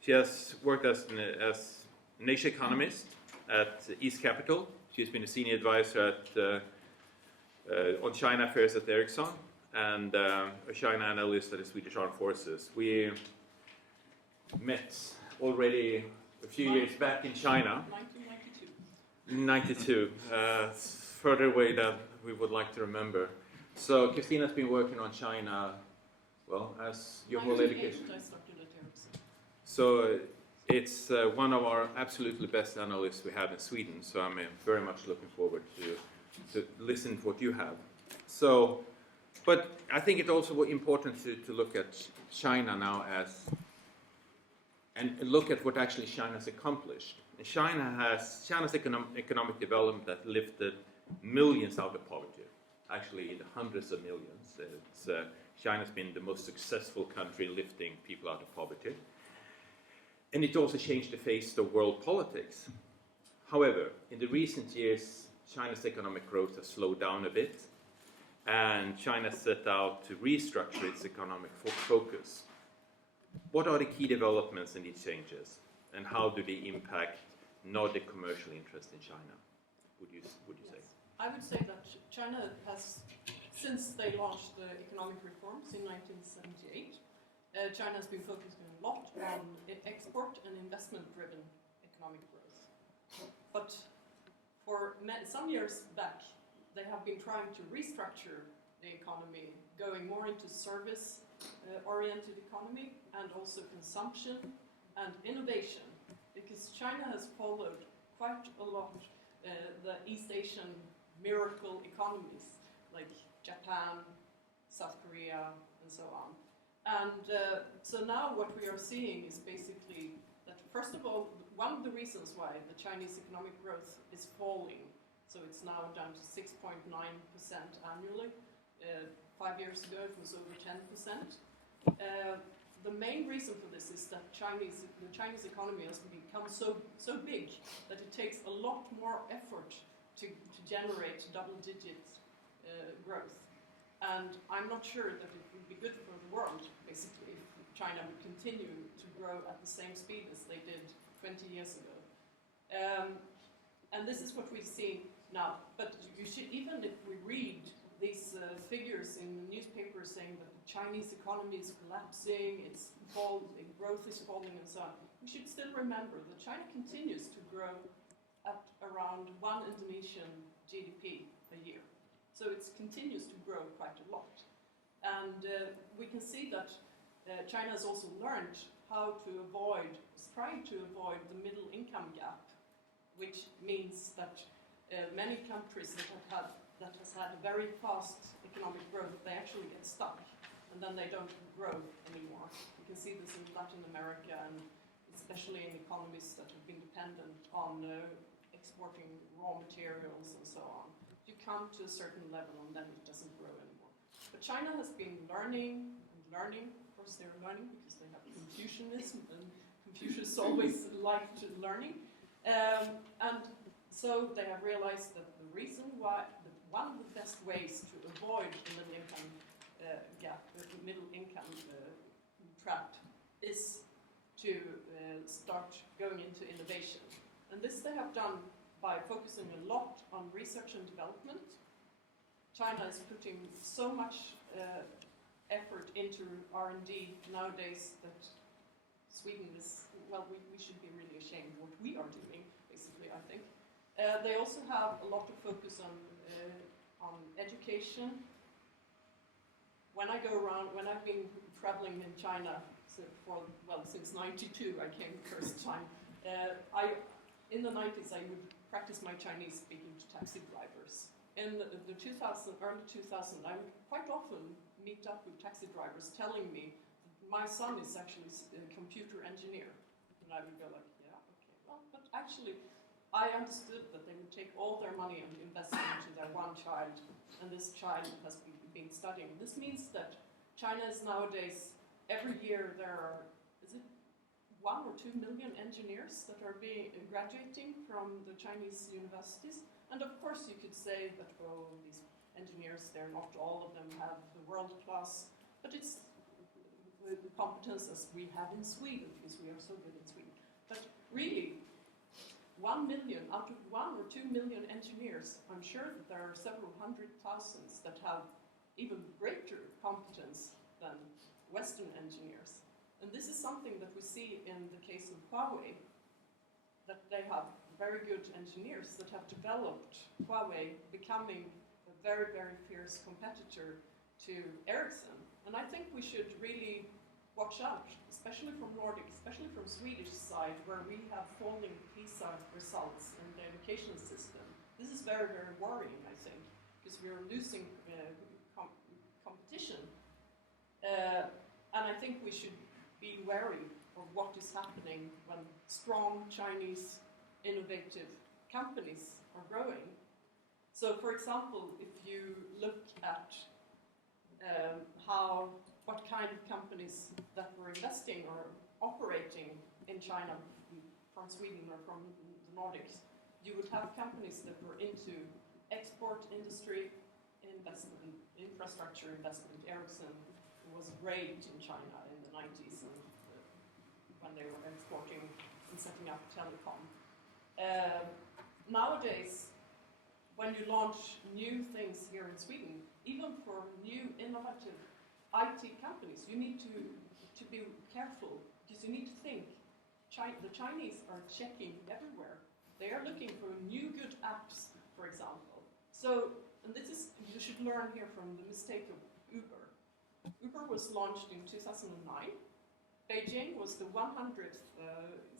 She has worked as an Asia economist at East Capital. She's been a senior advisor on China affairs at Ericsson, and a China analyst at the Swedish Armed Forces. We met already a few years back in China. 1992. Further away than we would like to remember. So Kristina's been working on China, well, as your whole education. I started at Ericsson. So It's one of our absolutely best analysts we have in Sweden, so I'm very much looking forward to listen to what you have. So, but I think it's also important to look at China now and look at what actually China's accomplished. And China's economic development that lifted millions out of poverty, actually in the hundreds of millions. China's been the most successful country lifting people out of poverty. And it also changed the face of world politics. However, in the recent years, China's economic growth has slowed down a bit, and China set out to restructure its economic focus. What are the key developments in these changes, and how do they impact Nordic commercial interest in China, would you say? I would say that China has, since they launched the economic reforms in 1978, China has been focusing a lot on export and investment-driven economic growth. But for some years back, they have been trying to restructure the economy, going more into service-oriented economy and also consumption and innovation, because China has followed quite a lot the East Asian miracle economies like Japan, South Korea, and so on. And so now what we are seeing is basically that, first of all, one of the reasons why the Chinese economic growth is falling, so it's now down to 6.9% annually. 5 years ago it was over 10%. The main reason for this is that the Chinese economy has become so big that it takes a lot more effort to generate double-digit growth. And I'm not sure that it would be good for the world, basically, if China would continue to grow at the same speed as they did 20 years ago. And this is what we see now. But you should, even if we read these figures in the newspapers saying that the Chinese economy is collapsing, growth is falling and so on, we should still remember that China continues to grow at around 1 Indonesian GDP a year. So it continues to grow quite a lot. And we can see that China has also learned how to trying to avoid the middle income gap, which means that many countries that has had a very fast economic growth, they actually get stuck, and then they don't grow anymore. You can see this in Latin America, and especially in economies that have been dependent on exporting raw materials and so on. You come to a certain level and then it doesn't grow anymore. But China has been learning and learning. Of course they're learning because they have Confucianism, and Confucius always liked learning. And so they have realized that the reason why, one of the best ways to avoid the middle income gap, the middle income trap, is to start going into innovation. And this they have done by focusing a lot on research and development. China is putting so much effort into R&D nowadays that Sweden is, well, we should be really ashamed of what we are doing, basically, I think. They also have a lot of focus on education. When I go around, when I've been traveling in China since '92, I came the first time. In the 90s, I would practice my Chinese speaking to taxi drivers. In the early 2000, I would quite often meet up with taxi drivers telling me that my son is actually a computer engineer. And I would go like, yeah, okay, well, but actually, I understood that they would take all their money and invest it into their one child, and this child has been studying. This means that China is nowadays, every year there are, is it 1 or 2 million engineers that are graduating from the Chinese universities? And of course you could say that, well, these engineers, not all of them have the world class, but it's the competence as we have in Sweden, because we are so good in Sweden. But really, 1 million, out of 1 or 2 million engineers, I'm sure that there are several hundred thousands that have even greater competence than Western engineers. And this is something that we see in the case of Huawei, that they have very good engineers that have developed Huawei, becoming a very, very fierce competitor to Ericsson. And I think we should really watch out, especially from Nordic, especially from Swedish side, where we have falling PISA results in the education system. This is very, very worrying, I think, because we're losing competition. And I think we should be wary of what is happening when strong Chinese innovative companies are growing. So, for example, if you look at what kind of companies that were investing or operating in China from Sweden or from the Nordics, you would have companies that were into export industry, investment, infrastructure investment. Ericsson was great in China in the 90s and, when they were exporting and setting up telecom. Nowadays, when you launch new things here in Sweden, even for new innovative IT companies, you need to be careful, because you need to think. The Chinese are checking everywhere. They are looking for new good apps, for example. So, and this is, you should learn here from the mistake of Uber. Uber was launched in 2009. Beijing was the 100th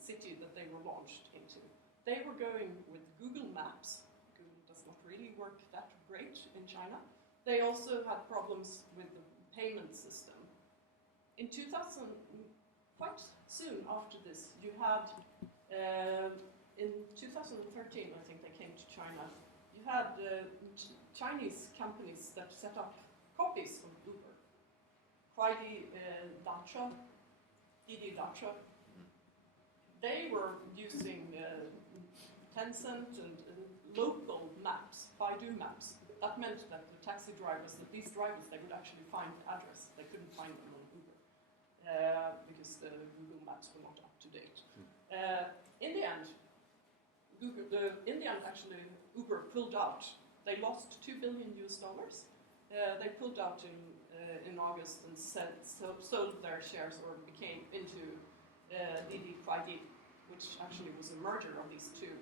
city that they were launched into. They were going with Google Maps. Google does not really work that great in China. They also had problems with the payment system. In 2000, quite soon after this, you had, in 2013, I think they came to China, you had Chinese companies that set up copies of Uber. Didi Dacha. They were using Tencent and local maps, Baidu maps. That meant that the taxi drivers, that these drivers, they would actually find the address. They couldn't find them on Uber because the Google Maps were not up to date. In the end, actually, Uber pulled out. They lost $2 billion US. They pulled out in August and sold their shares or became into Didi, which actually was a merger of these two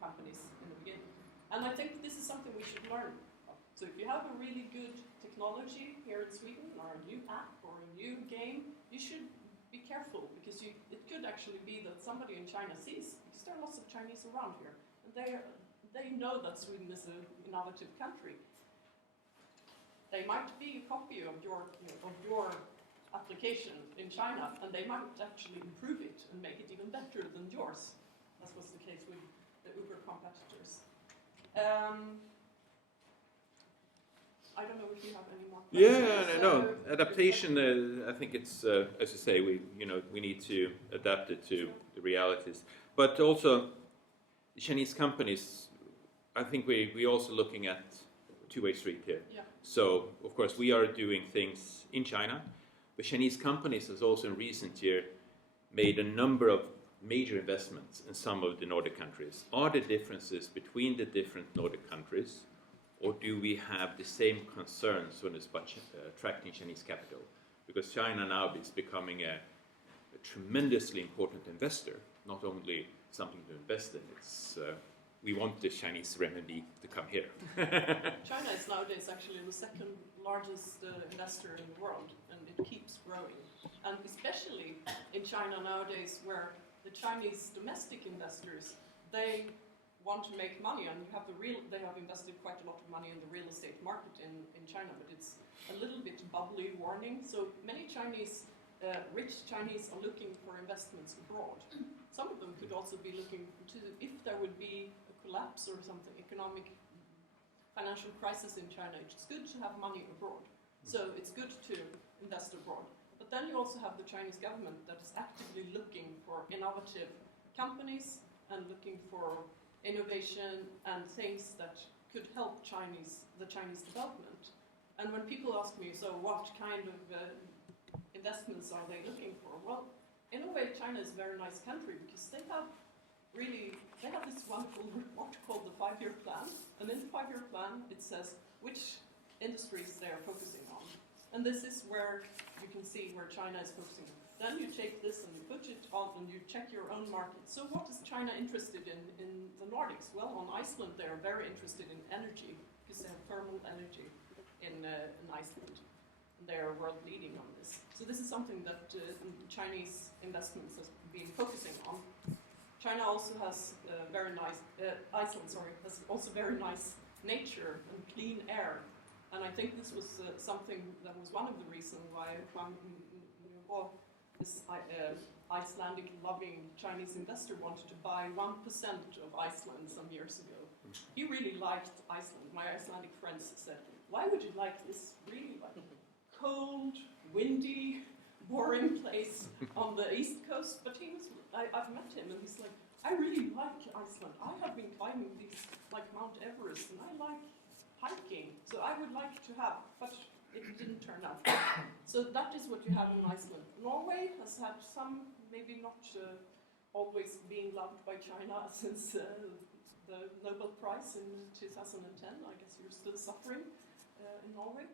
companies in the beginning. And I think this is something we should learn of. So if you have a really good technology here in Sweden, or a new app, or a new game, you should be careful, because it could actually be that somebody in China sees, because there are lots of Chinese around here, and they know that Sweden is an innovative country. They might be a copy of your application in China, and they might actually improve it and make it even better than yours. That was the case with the Uber competitors. I don't know if you have any more questions. No. Adaptation. I think it's as you say. We need to adapt it to the realities. But also, the Chinese companies. I think we also looking at two-way street here. Yeah. So of course we are doing things in China, but Chinese companies has also in recent year made a number of major investments in some of the Nordic countries. Are there differences between the different Nordic countries, or do we have the same concerns when it's about attracting Chinese capital? Because China now is becoming a tremendously important investor, not only something to invest in, it's we want the Chinese renminbi to come here. China is nowadays actually the second largest investor in the world, and it keeps growing. And especially in China nowadays, where the Chinese domestic investors, they want to make money, and they have invested quite a lot of money in the real estate market in China, but it's a little bit bubbly warning. So many Chinese, rich Chinese are looking for investments abroad. Some of them could also be looking to, if there would be a collapse or something, economic, financial crisis in China, it's good to have money abroad. So it's good to invest abroad. But then you also have the Chinese government that is actively looking for innovative companies and looking for innovation and things that could help the Chinese development. And when people ask me, so what kind of investments are they looking for? Well, in a way, China is a very nice country, because they have this wonderful report called the 5-year plan. And in the 5-year plan, it says which industries they are focusing on. And this is where you can see where China is focusing. Then you take this and you put it on and you check your own market. So what is China interested in the Nordics? Well, on Iceland, they are very interested in energy, because they have thermal energy in Iceland. and they are world leading on this. So this is something that Chinese investments has been focusing on. China also has very nice, Iceland, sorry, has also very nice nature and clean air. And I think this was something that was one of the reasons why this Icelandic loving Chinese investor wanted to buy 1% of Iceland some years ago. He really liked Iceland. My Icelandic friends said, why would you like this really like cold, windy, boring place on the east coast? But he was, I've met him and he's like, I really like Iceland. I have been climbing these, like Mount Everest, and I like hiking. So I would like to have, but it didn't turn out. So that is what you have in Iceland. Norway has had some, maybe not always being loved by China since the Nobel Prize in 2010. I guess you're still suffering in Norway.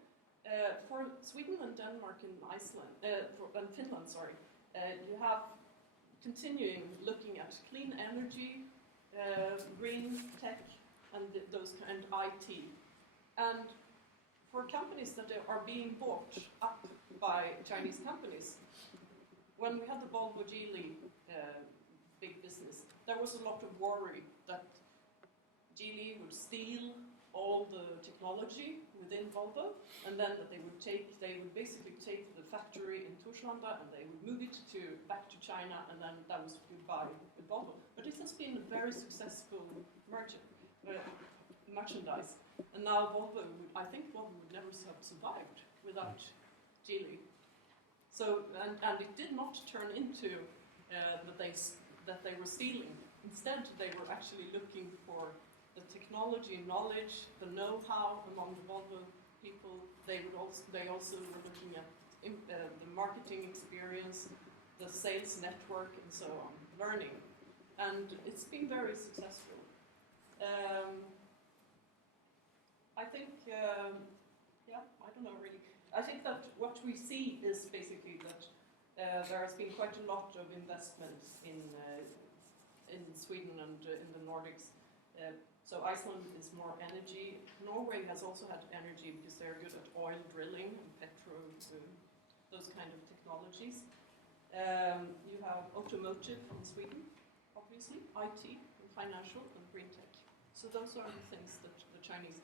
For Sweden and Denmark and Iceland, and Finland, sorry, you have continuing looking at clean energy, green tech, and those kind of IT. And for companies that are being bought up by Chinese companies, when we had the Volvo Geely big business, there was a lot of worry that Geely would steal all the technology within Volvo, and then that they would basically take the factory in Torslanda and they would move it back to China, and then that was goodbye with Volvo. But it has been a very successful merchandise. And now Volvo, I think Volvo would never have survived without Geely. So, and it did not turn into that they were stealing. Instead, they were actually looking for the technology, knowledge, the know-how among the Volvo people. They also were looking at the marketing experience, the sales network, and so on, learning. And it's been very successful. I think, I don't know really. I think that what we see is basically that there has been quite a lot of investments in Sweden and in the Nordics. So Iceland is more energy. Norway has also had energy because they're good at oil drilling and those kind of technologies. You have automotive in Sweden, obviously, IT, and financial, and green tech. So those are the things that the Chinese.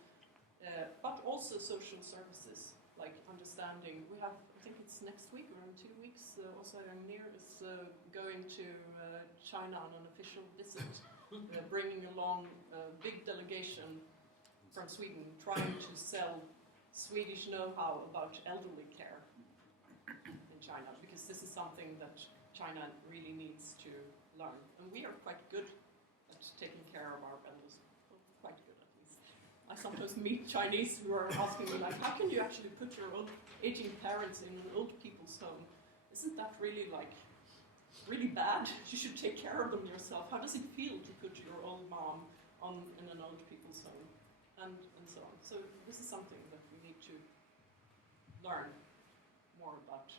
But also social services, like understanding. We have, I think it's next week or in 2 weeks, also Mir is going to China on an official visit, bringing along a big delegation from Sweden, trying to sell Swedish know-how about elderly care in China, because this is something that China really needs to learn. And we are quite good at taking care of our elders. Quite good, at least. I sometimes meet Chinese who are asking me, like, how can you actually put your old aging parents in an old people's home? Isn't that really, like, really bad? You should take care of them yourself. How does it feel to put your old mom in an old people's home? And so on. So this is something that we need to learn more about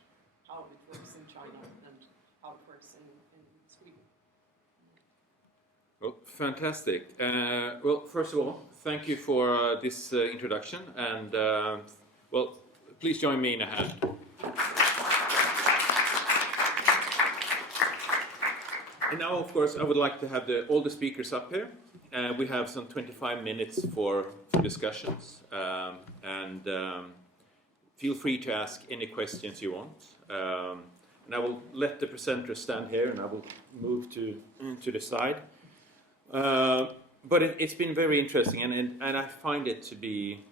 how it works in China and how it works in Sweden. Well, fantastic. Well, first of all, thank you for this introduction, and well, please join me in a hand. And now, of course, I would like to have all the speakers up here. We have some 25 minutes for discussions, and feel free to ask any questions you want. And I will let the presenters stand here, and I will move to the side. But it's been very interesting, and I find it to be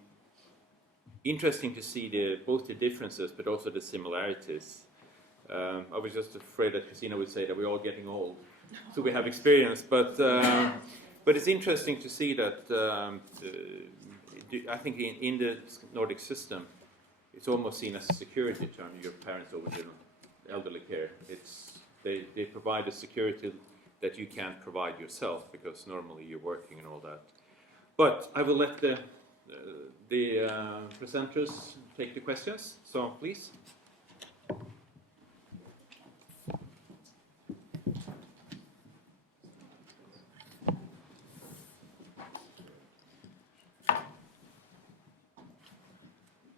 interesting to see both the differences, but also the similarities. I was just afraid that Kristina would say that we're all getting old, so we have experience. But it's interesting to see that I think in the Nordic system, it's almost seen as a security term. Your parents over the elderly care. They provide a security that you can't provide yourself, because normally you're working and all that. But I will let the presenters take the questions. So please.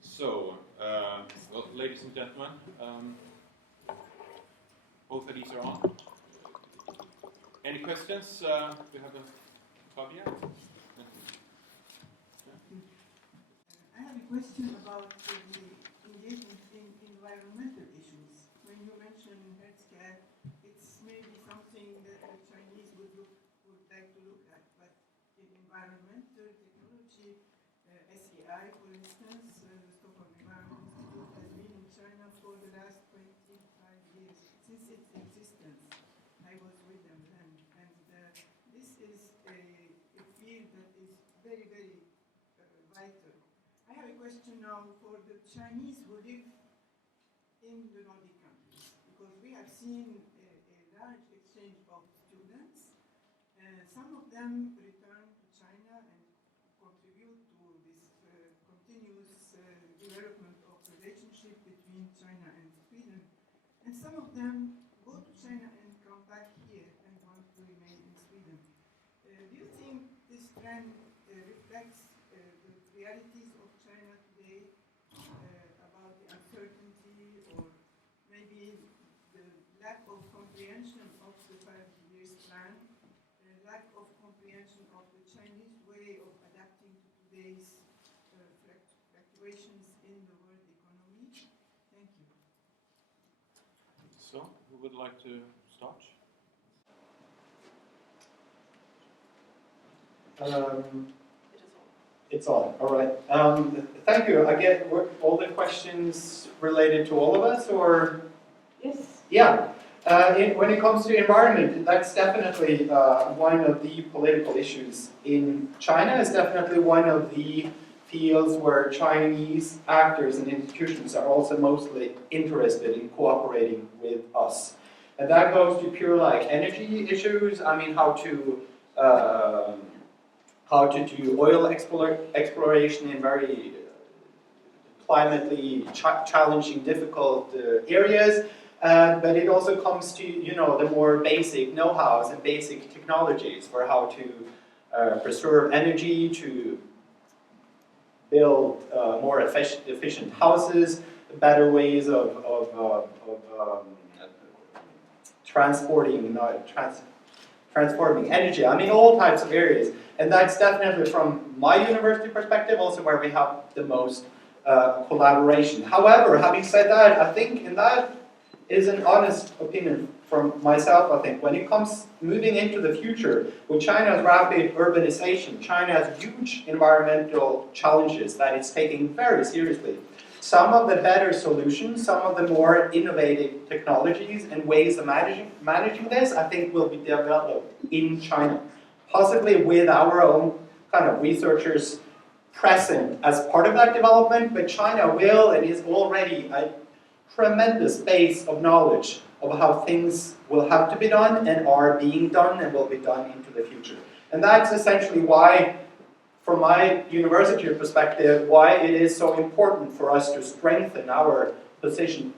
So, well, ladies and gentlemen, both of these are on. Any questions? We have a Fabia. I have a question about the engagement in environmental issues. When you mention healthcare, it's maybe something that the Chinese would like to look at, but in environmental technology, SEI, for instance, the Stockholm Environment Institute has been in China for the last 25 years, since its existence. I was with them then, and this is a field that is very, very vital. I have a question now for the Chinese who live in the Nordic countries, because we have seen a large exchange of students. Some of them return to China and contribute to this continuous development of relationship between China and Sweden. And some of them go to China and come back here and want to remain in Sweden. Do you think this trend reflects the realities of China today about the uncertainty, or maybe the lack of comprehension of the 5 years plan, lack of comprehension of the Chinese way of adapting to today's fluctuations in the world economy? Thank you. So, who would like to start? It's on. All right. Thank you. Again, were all the questions related to all of us, or? Yes. Yeah. When it comes to environment, that's definitely one of the political issues in China. It's definitely one of the fields where Chinese actors and institutions are also mostly interested in cooperating with us. And that goes to pure like energy issues. I mean, how to do oil exploration in very climately challenging, difficult areas. But it also comes to, the more basic know-hows and basic technologies for how to preserve energy, to build more efficient houses, better ways of transporting energy. I mean, all types of areas. And that's definitely, from my university perspective, also where we have the most collaboration. However, having said that, I think, and that is an honest opinion from myself, I think, when it comes moving into the future, with China's rapid urbanization, China has huge environmental challenges that it's taking very seriously. Some of the better solutions, some of the more innovative technologies and ways of managing this, I think will be developed in China. Possibly with our own kind of researchers present as part of that development, but China will and is already a tremendous base of knowledge of how things will have to be done and are being done and will be done into the future. And that's essentially why, from my university perspective, why it is so important for us to strengthen our position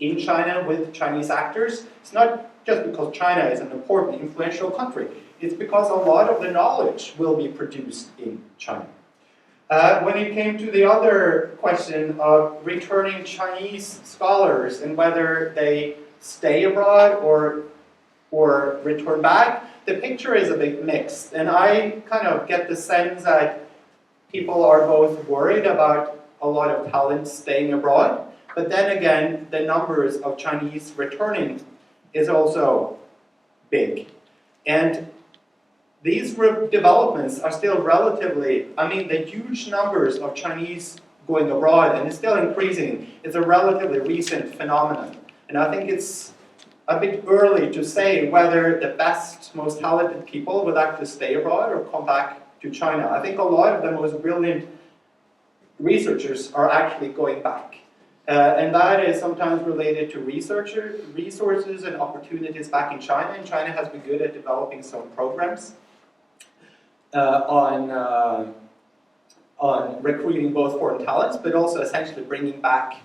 in China with Chinese actors. It's not just because China is an important, influential country. It's because a lot of the knowledge will be produced in China. When it came to the other question of returning Chinese scholars and whether they stay abroad or return back, the picture is a bit mixed. And I kind of get the sense that people are both worried about a lot of talent staying abroad, but then again, the numbers of Chinese returning is also big. And these developments are still relatively, I mean, the huge numbers of Chinese going abroad, and it's still increasing, is a relatively recent phenomenon. And I think it's a bit early to say whether the best, most talented people would actually stay abroad or come back to China. I think a lot of the most brilliant researchers are actually going back. And that is sometimes related to resources and opportunities back in China. And China has been good at developing some programs on recruiting both foreign talents, but also essentially bringing back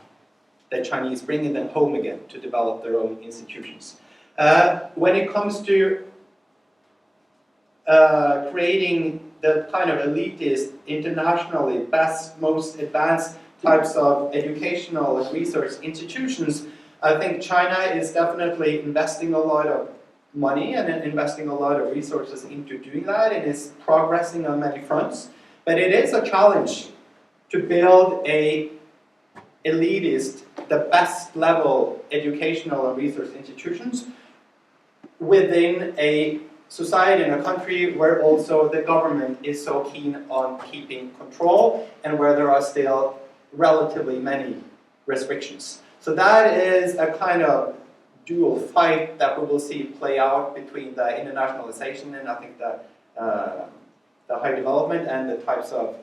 the Chinese, bringing them home again to develop their own institutions. When it comes to creating the kind of elitist, internationally best, most advanced types of educational and research institutions, I think China is definitely investing a lot of money and investing a lot of resources into doing that, and is progressing on many fronts. But it is a challenge to build a elitist, the best level educational and research institutions within a society and a country where also the government is so keen on keeping control and where there are still relatively many restrictions. So that is a kind of dual fight that we will see play out between the internationalization and I think the high development and the types of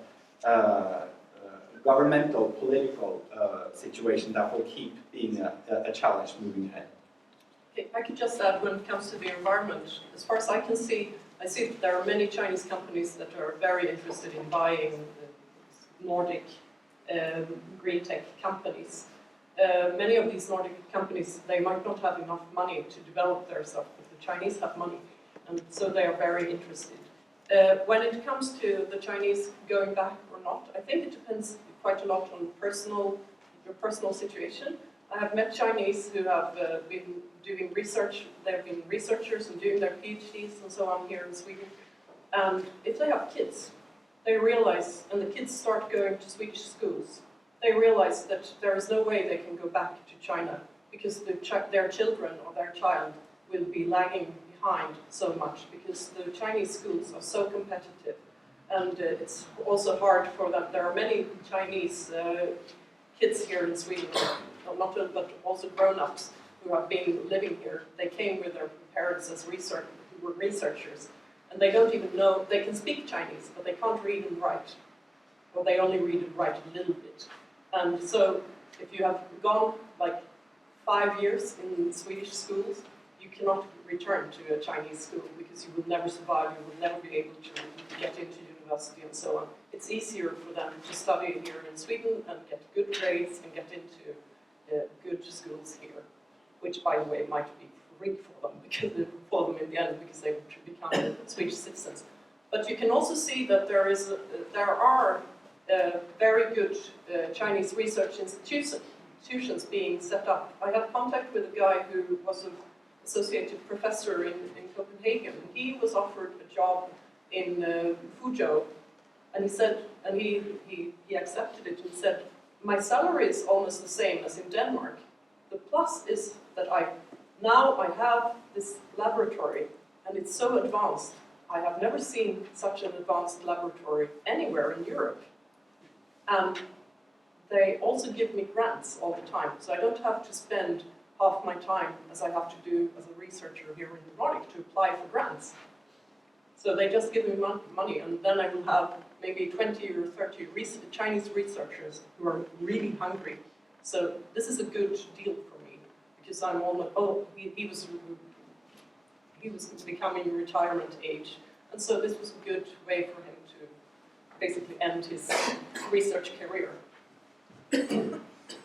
governmental, political situation that will keep being a challenge moving ahead. Okay, I could just add, when it comes to the environment, as far as I can see, I see that there are many Chinese companies that are very interested in buying Nordic green tech companies. Many of these Nordic companies, they might not have enough money to develop their stuff, but the Chinese have money, and so they are very interested. When it comes to the Chinese going back or not, I think it depends quite a lot on your personal situation. I have met Chinese who have been doing research, they've been researchers and doing their PhDs and so on here in Sweden. And if they have kids, they realize, and the kids start going to Swedish schools, they realize that there is no way they can go back to China because their children or their child will be lagging behind so much because the Chinese schools are so competitive. And it's also hard for them. There are many Chinese kids here in Sweden, not but also grown-ups who have been living here. They came with their parents as who were researchers, and they don't even know, they can speak Chinese, but they can't read and write, or they only read and write a little bit. And so if you have gone like 5 years in Swedish schools, you cannot return to a Chinese school because you will never survive, you will never be able to get into university and so on. It's easier for them to study here in Sweden and get good grades and get into good schools here, which by the way might be free for them in the end because they would become Swedish citizens. But you can also see that there are very good Chinese research institutions being set up. I had contact with a guy who was an associated professor in Copenhagen. He was offered a job in Fuzhou, and he said, and he accepted it and said, my salary is almost the same as in Denmark. The plus is that now I have this laboratory, and it's so advanced. I have never seen such an advanced laboratory anywhere in Europe. And they also give me grants all the time, so I don't have to spend half my time as I have to do as a researcher here in the Nordic to apply for grants. So they just give me money, and then I will have maybe 20 or 30 Chinese researchers who are really hungry. So this is a good deal for me, because I'm almost, he was becoming retirement age. And so this was a good way for him to basically end his research career.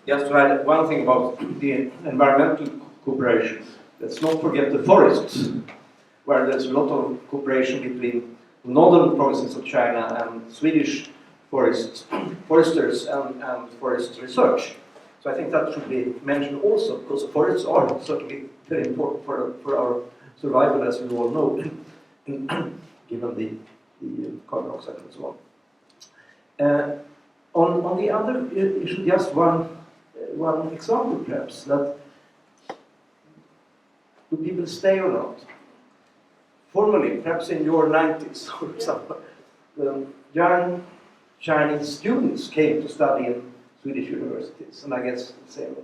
Just to add one thing about the environmental cooperation. Let's not forget the forests, where there's a lot of cooperation between northern provinces of China and Swedish foresters and forest research. So I think that should be mentioned also, because forests are certainly very important for our survival, as we all know, given the carbon dioxide and so on. On the other issue, just one example perhaps, that do people stay or not? Formerly, perhaps in your 90s or something, young Chinese students came to study in Swedish universities, and I guess the same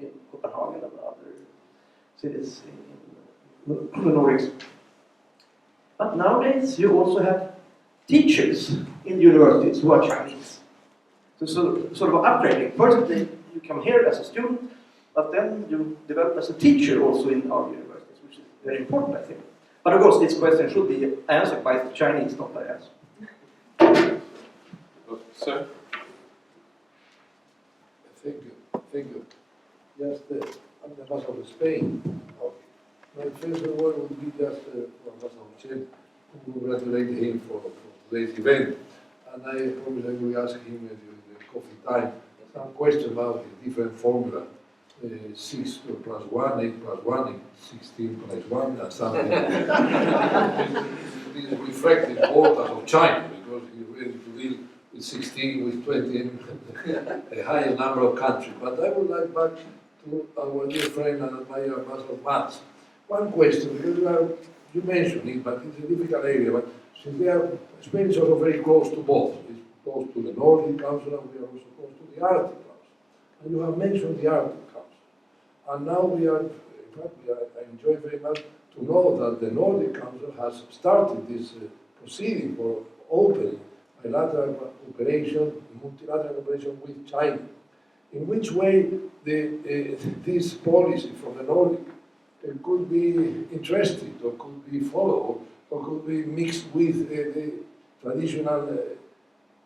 in Copenhagen and other cities in the Nordics. But nowadays, you also have teachers in universities who are Chinese. So sort of upgrading. First, you come here as a student, but then you develop as a teacher also in our universities, which is very important, I think. But of course, this question should be answered by the Chinese, not by us. Sir? Thank you. Just on the Ambassador of Spain. My first word would be just for Ambassador Chen, to congratulate him for today's event. And I promise I will ask him during the coffee time some question about the different formula. 6 plus 1, 8 plus 1, 16 plus 1, and something. This reflects the importance of China, because you're ready to deal with 16, with 20, a higher number of countries. But I would like back to our dear friend and admirer, Master of Maths. One question, because you mentioned it, but it's a difficult area. But since Spain is also very close to both. It's close to the Nordic Council, and we are also close to the Arctic Council. And you have mentioned the Arctic Council. And now we are, in fact, I enjoy very much to know that the Nordic Council has started this proceeding for opening bilateral cooperation, multilateral cooperation with China. In which way this policy from the Nordic could be interested, or could be followed, or could be mixed with the traditional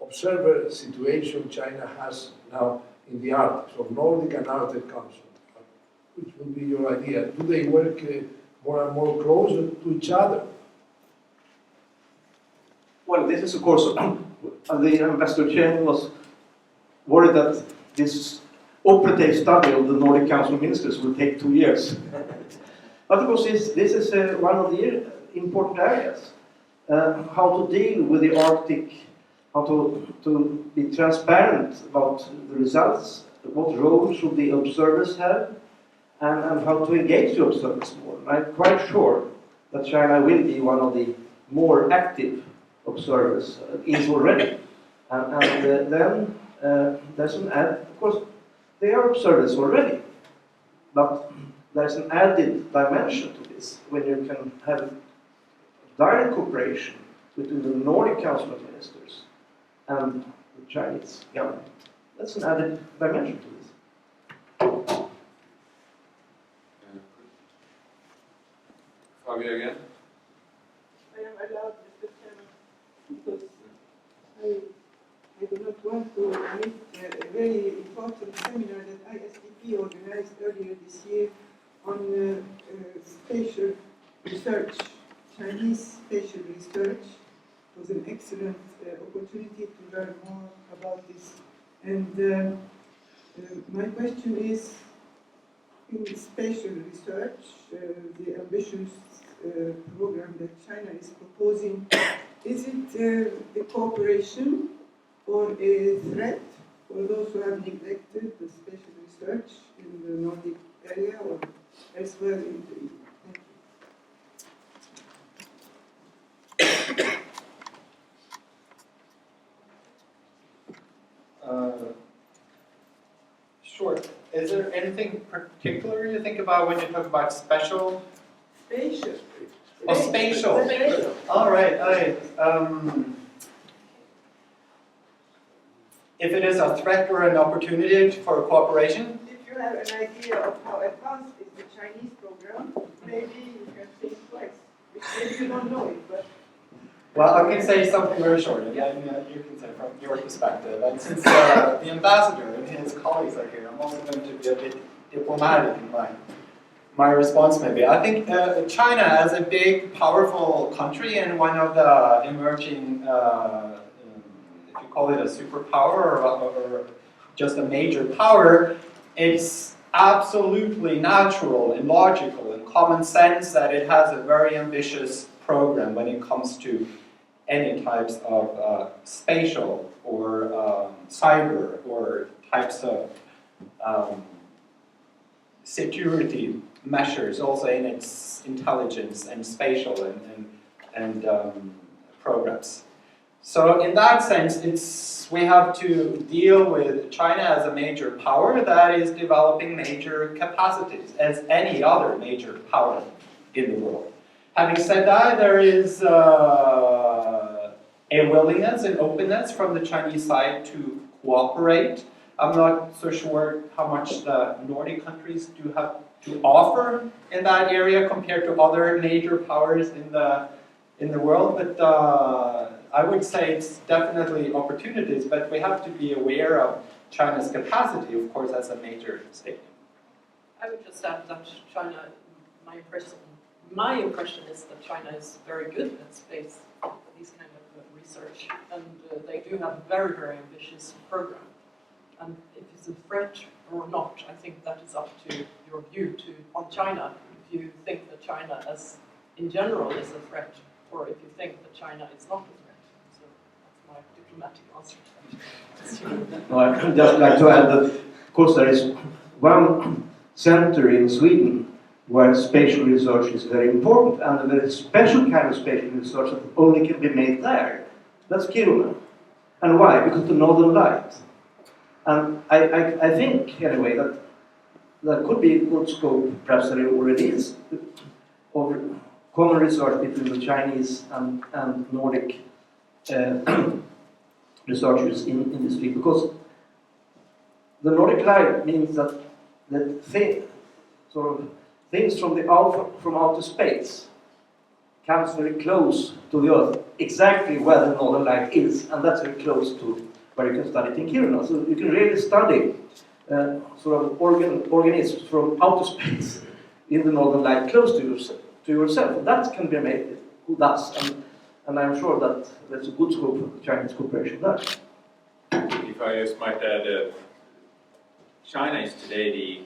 observer situation China has now in the Arctic, so Nordic and Arctic Council. Which would be your idea? Do they work more and more closer to each other? Well, this is of course, the Ambassador Chen was worried that this operative study of the Nordic Council Ministers will take 2 years. But of course, this is one of the important areas. How to deal with the Arctic, how to be transparent about the results, what role should the observers have, and how to engage the observers more. And I'm quite sure that China will be one of the more active observers, is already. And then there's an add, of course, they are observers already, but there's an added dimension to this when you can have direct cooperation between the Nordic Council of Ministers and the Chinese government. That's an added dimension to this. Fabio again. I am allowed, Mr. Chairman, because I do not want to omit a very important seminar that ISDP organized earlier this year on spatial research, Chinese spatial research. It was an excellent opportunity to learn more about this. And my question is, in spatial research, the ambitious program that China is proposing, is it a cooperation or a threat for those who have neglected the spatial research in the Nordic area or elsewhere in the EU? Thank you. Sure. Is there anything particular you think about when you talk about special? Spatial. Oh, spatial. Spatial. All right, all right. If it is a threat or an opportunity for cooperation? If you have an idea of how advanced is the Chinese program, maybe you can think twice. Maybe you don't know it, but... Well, I can say something very short, and then you can say from your perspective. And since the ambassador and his colleagues are here, I'm also going to be a bit diplomatic in my response maybe. I think China as a big, powerful country and one of the emerging, if you call it a superpower or just a major power, it's absolutely natural and logical and common sense that it has a very ambitious program when it comes to any types of spatial or cyber or types of security measures, also in its intelligence and spatial and programs. So in that sense, we have to deal with China as a major power that is developing major capacities, as any other major power in the world. Having said that, there is a willingness and openness from the Chinese side to cooperate. I'm not so sure how much the Nordic countries do have to offer in that area compared to other major powers in the world, but I would say it's definitely opportunities, but we have to be aware of China's capacity, of course, as a major state. I would just add that China, my impression is that China is very good at space, these kind of research, and they do have a very, very ambitious program. And if it's a threat or not, I think that is up to your view on China. If you think that China as in general is a threat, or if you think that China is not a threat. So that's my diplomatic answer to that. No, I'd just like to add that, of course, there is one center in Sweden where spatial research is very important, and a very special kind of spatial research that only can be made there. That's Kiruna. And why? Because the Northern Light. And I think, anyway, that there could be good scope, perhaps there already is, of common research between the Chinese and Nordic researchers in this field, because the Nordic Light means that things from outer space comes very close to the Earth, exactly where the Northern Light is, and that's very close to where you can study it in Kiruna. So you can really study organisms from outer space in the Northern Light close to yourself. That can be made with us, and I'm sure that there's a good scope for Chinese cooperation there. If I just might add, China is today the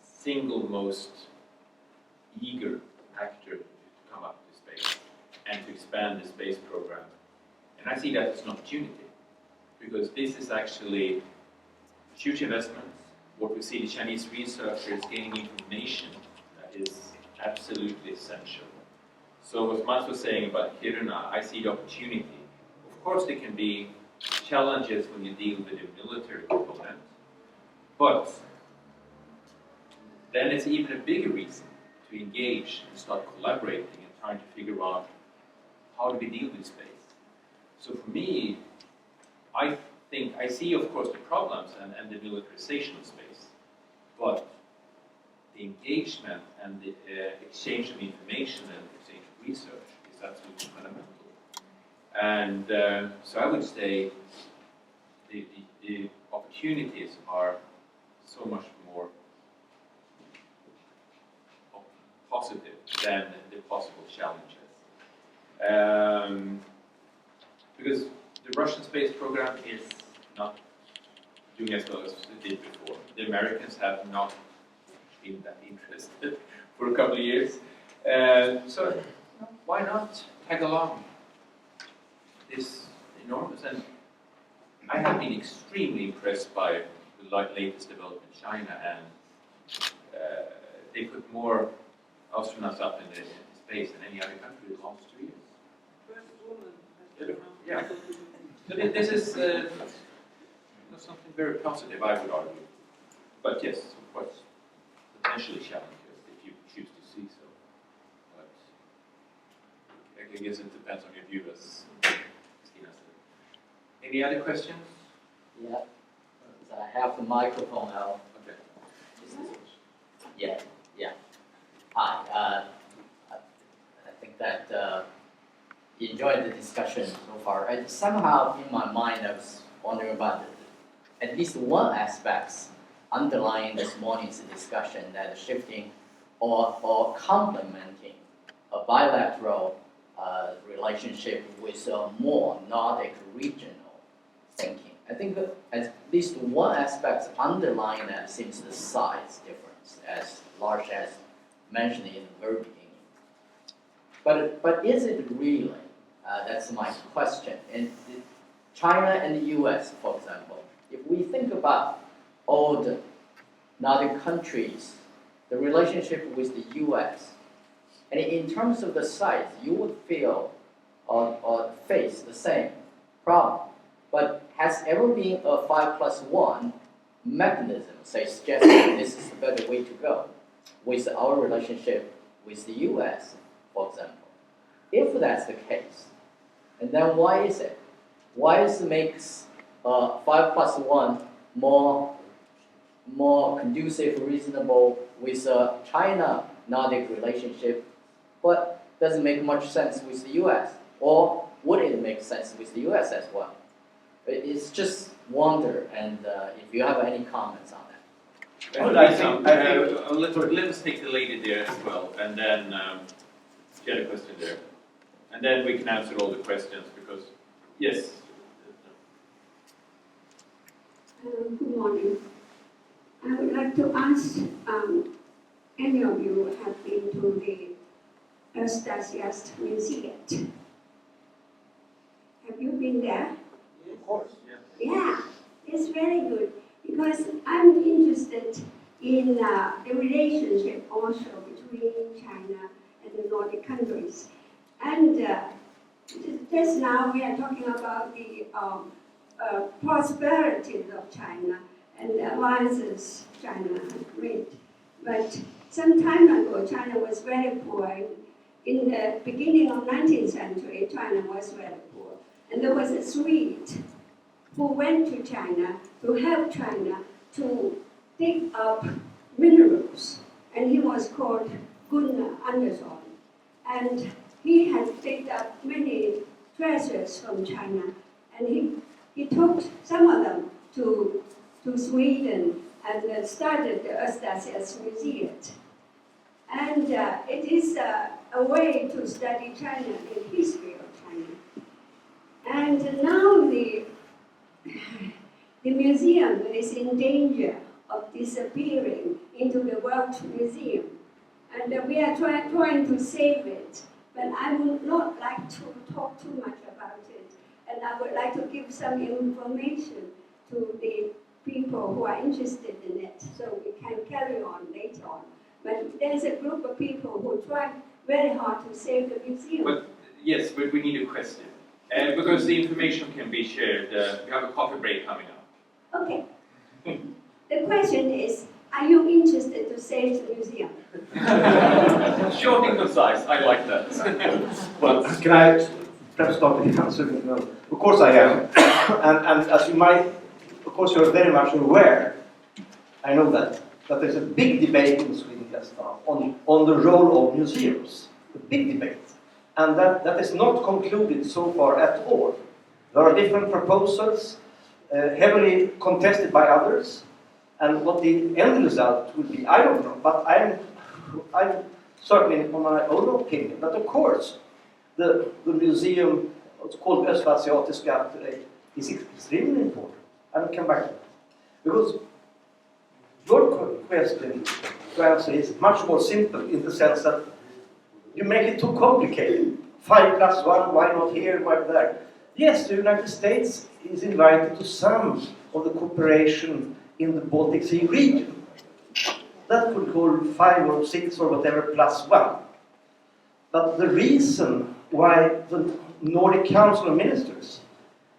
single most eager actor to come up to space and to expand the space program. And I see that as an opportunity, because this is actually huge investments. What we see the Chinese researchers gaining information that is absolutely essential. So as Mats was saying about Kiruna, I see the opportunity. Of course there can be challenges when you deal with the military component, but then it's even a bigger reason to engage and start collaborating and trying to figure out how do we deal with space. So for me, I think I see, of course, the problems and the militarization of space, but the engagement and the exchange of information and exchange of research is absolutely fundamental. And so I would say the opportunities are so much more positive than the possible challenges. Because the Russian space program is not doing as well as it did before. The Americans have not been that interested for a couple of years. So why not tag along this enormous? And I have been extremely impressed by the latest development in China, and they put more astronauts up in space than any other country in the last 2 years. First woman. Yeah. So this is something very positive, I would argue. But yes, of course, potentially challenges if you choose to see so. But I guess it depends on your view, as Kristina said. Any other questions? Yeah. So I have the microphone now. Okay. Yeah. Hi. I think that enjoyed the discussion so far. And somehow in my mind I was wondering about at least one aspect underlying this morning's discussion, that shifting or complementing a bilateral relationship with a more Nordic regional thinking. I think that at least one aspect underlying that seems the size difference, as Lars has mentioned in the very beginning. But is it really? That's my question. And China and the US, for example, if we think about all the Nordic countries, the relationship with the US, and in terms of the size, you would feel or face the same problem. But has ever been a 5+1 mechanism, say, suggesting this is the better way to go with our relationship with the US, for example? If that's the case, and then why is it? Why is it makes 5+1 more conducive, reasonable with a China-Nordic relationship, but doesn't make much sense with the US? Or would it make sense with the US as well? It's just wonder, and if you have any comments on that. Well, I think let's take the lady there as well, and then she had a question there. And then we can answer all the questions, because, yes. Good morning. I would like to ask, any of you have been to the Östasiast Museum? Have you been there? Of course. Yeah, it's very good because I'm interested in the relationship also between China and the Nordic countries. And just now we are talking about the prosperities of China and the alliances China has made. But some time ago, China was very poor. In the beginning of 19th century, China was very poor. And there was a Swede who went to China to help China to dig up minerals. And he was called Gunnar Andersson. And he had picked up many treasures from China. And he took some of them to Sweden and started the Östasiast Museum. And it is a way to study China, the history of China. And now the museum is in danger of disappearing into the World Museum. And we are trying to save it. But I would not like to talk too much about it. And I would like to give some information to the people who are interested in it, so we can carry on later on. But there's a group of people who try very hard to save the museum. But yes, but we need a question. Because the information can be shared. We have a coffee break coming up. Okay. The question is, are you interested to save the museum? Short and concise, I like that. Well, can I perhaps start with the answer? No. Of course I am. and as you might, of course you're very much aware, I know that there's a big debate in Sweden just now on the role of museums. A big debate. And that is not concluded so far at all. There are different proposals, heavily contested by others. And what the end result will be, I don't know. But I'm certainly on my own opinion that, of course, the museum, what's called Östasiatiska today, is extremely important. I will come back to that. Because your question to answer is much more simple in the sense that you make it too complicated. 5 + 1, why not here, why there? Yes, the United States is invited to some of the cooperation in the Baltic Sea region. That could call 5 or 6 or whatever +1. But the reason why the Nordic Council of Ministers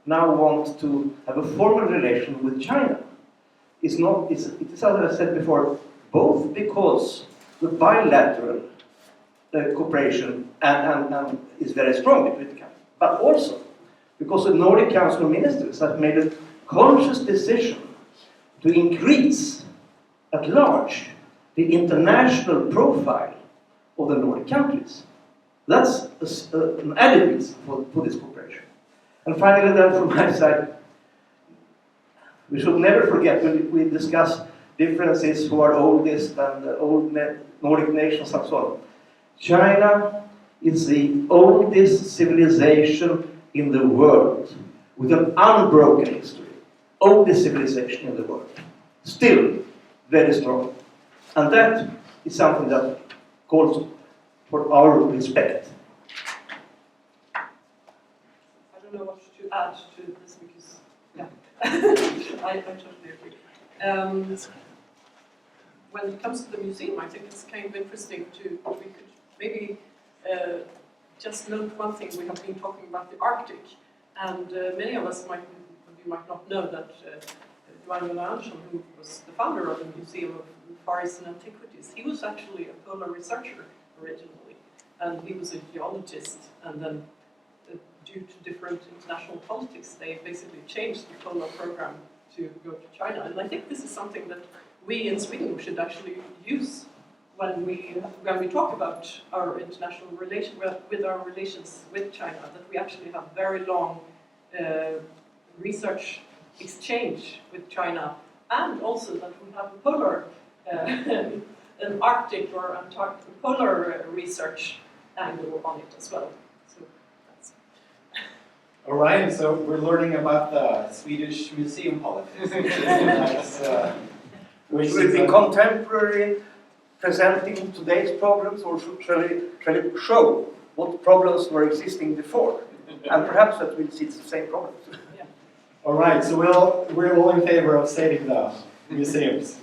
now want to have a formal relation with China is not, it is, as I said before, both because the bilateral cooperation and is very strong between the countries, but also because the Nordic Council of Ministers have made a conscious decision to increase at large the international profile of the Nordic countries. That's an added reason for this cooperation. And finally then from my side, we should never forget when we discuss differences who are oldest and the old Nordic nations and so on. China is the oldest civilization in the world with an unbroken history. Oldest civilization in the world. Still very strong. And that is something that calls for our respect. I don't know what to add to this because, yeah, I totally agree. When it comes to the museum, I think it's kind of interesting we could maybe just note one thing. We have been talking about the Arctic, and many of us might not know that Jørgen Gåsemyr, who was the founder of the Museum of Far Eastern Antiquities, he was actually a polar researcher originally, and he was a geologist, and then due to different international politics, they basically changed the polar program to go to China. And I think this is something that we in Sweden should actually use when we talk about our international relation with our relations with China, that we actually have very long research exchange with China, and also that we have a polar, an Arctic or Antarctic polar research angle on it as well. So that's All right, so we're learning about the Swedish museum politics. Which Should it be contemporary, presenting today's problems, or shall it show what problems were existing before? And perhaps that we'll see the same problems. All right, so we're all in favor of saving the museums,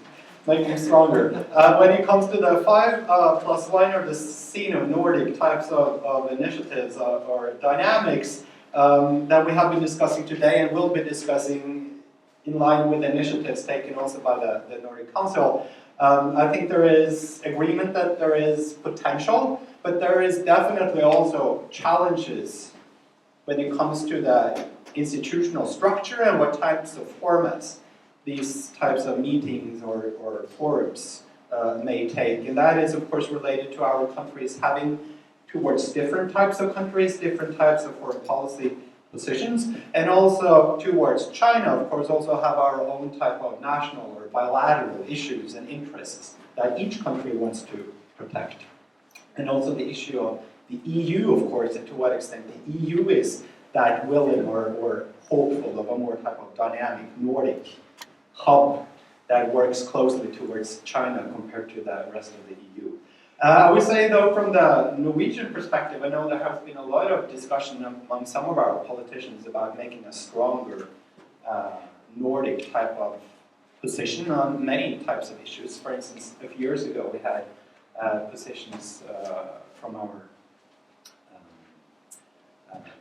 making them stronger. When it comes to the 5+1 or the Sino-Nordic types of initiatives or dynamics that we have been discussing today and will be discussing in line with initiatives taken also by the Nordic Council, I think there is agreement that there is potential, but there is definitely also challenges when it comes to the institutional structure and what types of formats these types of meetings or forums may take. And that is, of course, related to our countries having towards different types of countries, different types of foreign policy positions, and also towards China, of course, also have our own type of national or bilateral issues and interests that each country wants to protect. And also the issue of the EU, of course, and to what extent the EU is that willing or hopeful of a more type of dynamic Nordic hub that works closely towards China compared to the rest of the EU. I would say, though, from the Norwegian perspective, I know there has been a lot of discussion among some of our politicians about making a stronger Nordic type of position on many types of issues. For instance, a few years ago, we had positions from our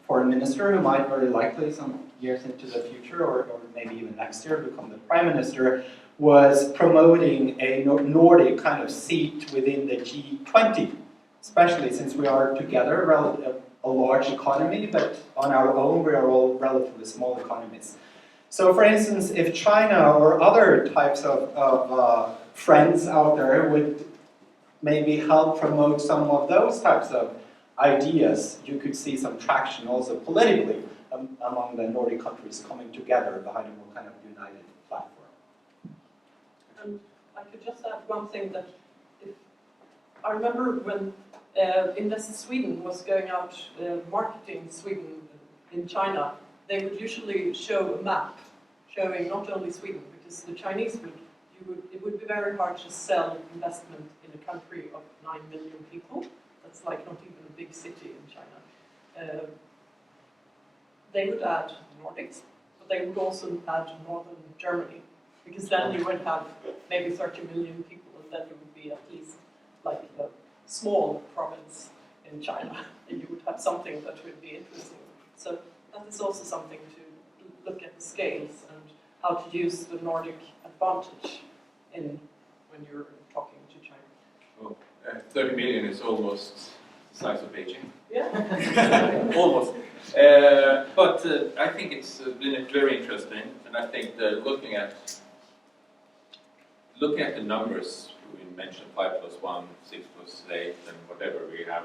foreign minister, who might very likely some years into the future, or maybe even next year, become the prime minister, was promoting a Nordic kind of seat within the G20, especially since we are together a large economy, but on our own we are all relatively small economies. So for instance, if China or other types of friends out there would maybe help promote some of those types of ideas, you could see some traction also politically among the Nordic countries coming together behind a more kind of united platform. And I could just add one thing, that I remember when Invest Sweden was going out marketing Sweden in China, they would usually show a map showing not only Sweden, because the Chinese it would be very hard to sell investment in a country of 9 million people. That's like not even a big city in China. They would add Nordics, but they would also add northern Germany, because then you would have maybe 30 million people, and then you would be at least like a small province in China, and you would have something that would be interesting. So that is also something to look at the scales and how to use the Nordic advantage when you're talking to China. Well, 30 million is almost the size of Beijing. Yeah. Almost. But I think it's been very interesting, and I think that looking at the numbers, we mentioned 5+1, 6+8, and whatever we have.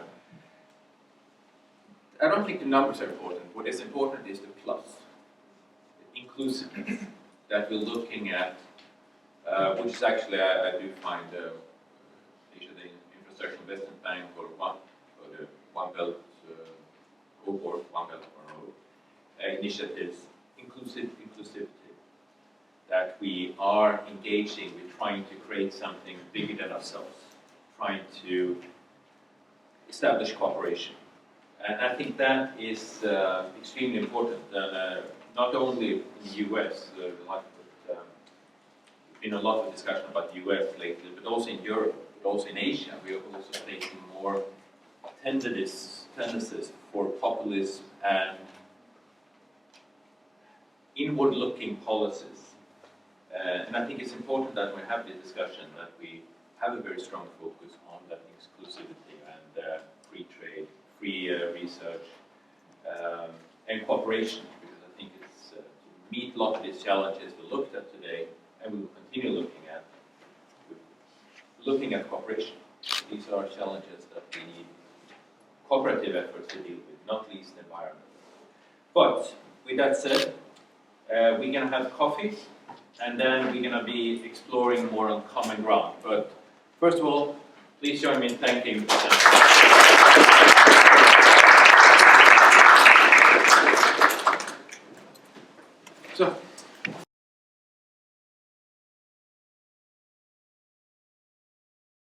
I don't think the numbers are important. What is important is the plus, the inclusiveness that we're looking at, which is actually I do find the Infrastructure Investment Bank or the One Belt or One Belt or Road initiatives, inclusivity, that we are engaging, we're trying to create something bigger than ourselves, trying to establish cooperation. And I think that is extremely important, not only in the US, there's been a lot of discussion about the US lately, but also in Europe, but also in Asia. We are also facing more tendencies for populism and inward-looking policies. And I think it's important that we have the discussion, that we have a very strong focus on that exclusivity and free trade, free research, and cooperation, because I think it's to meet a lot of these challenges we looked at today, and we will continue looking at cooperation. These are challenges that we need cooperative efforts to deal with, not least the environment. But with that said, we're going to have coffee, and then we're going to be exploring more on common ground. But first of all, please join me in thanking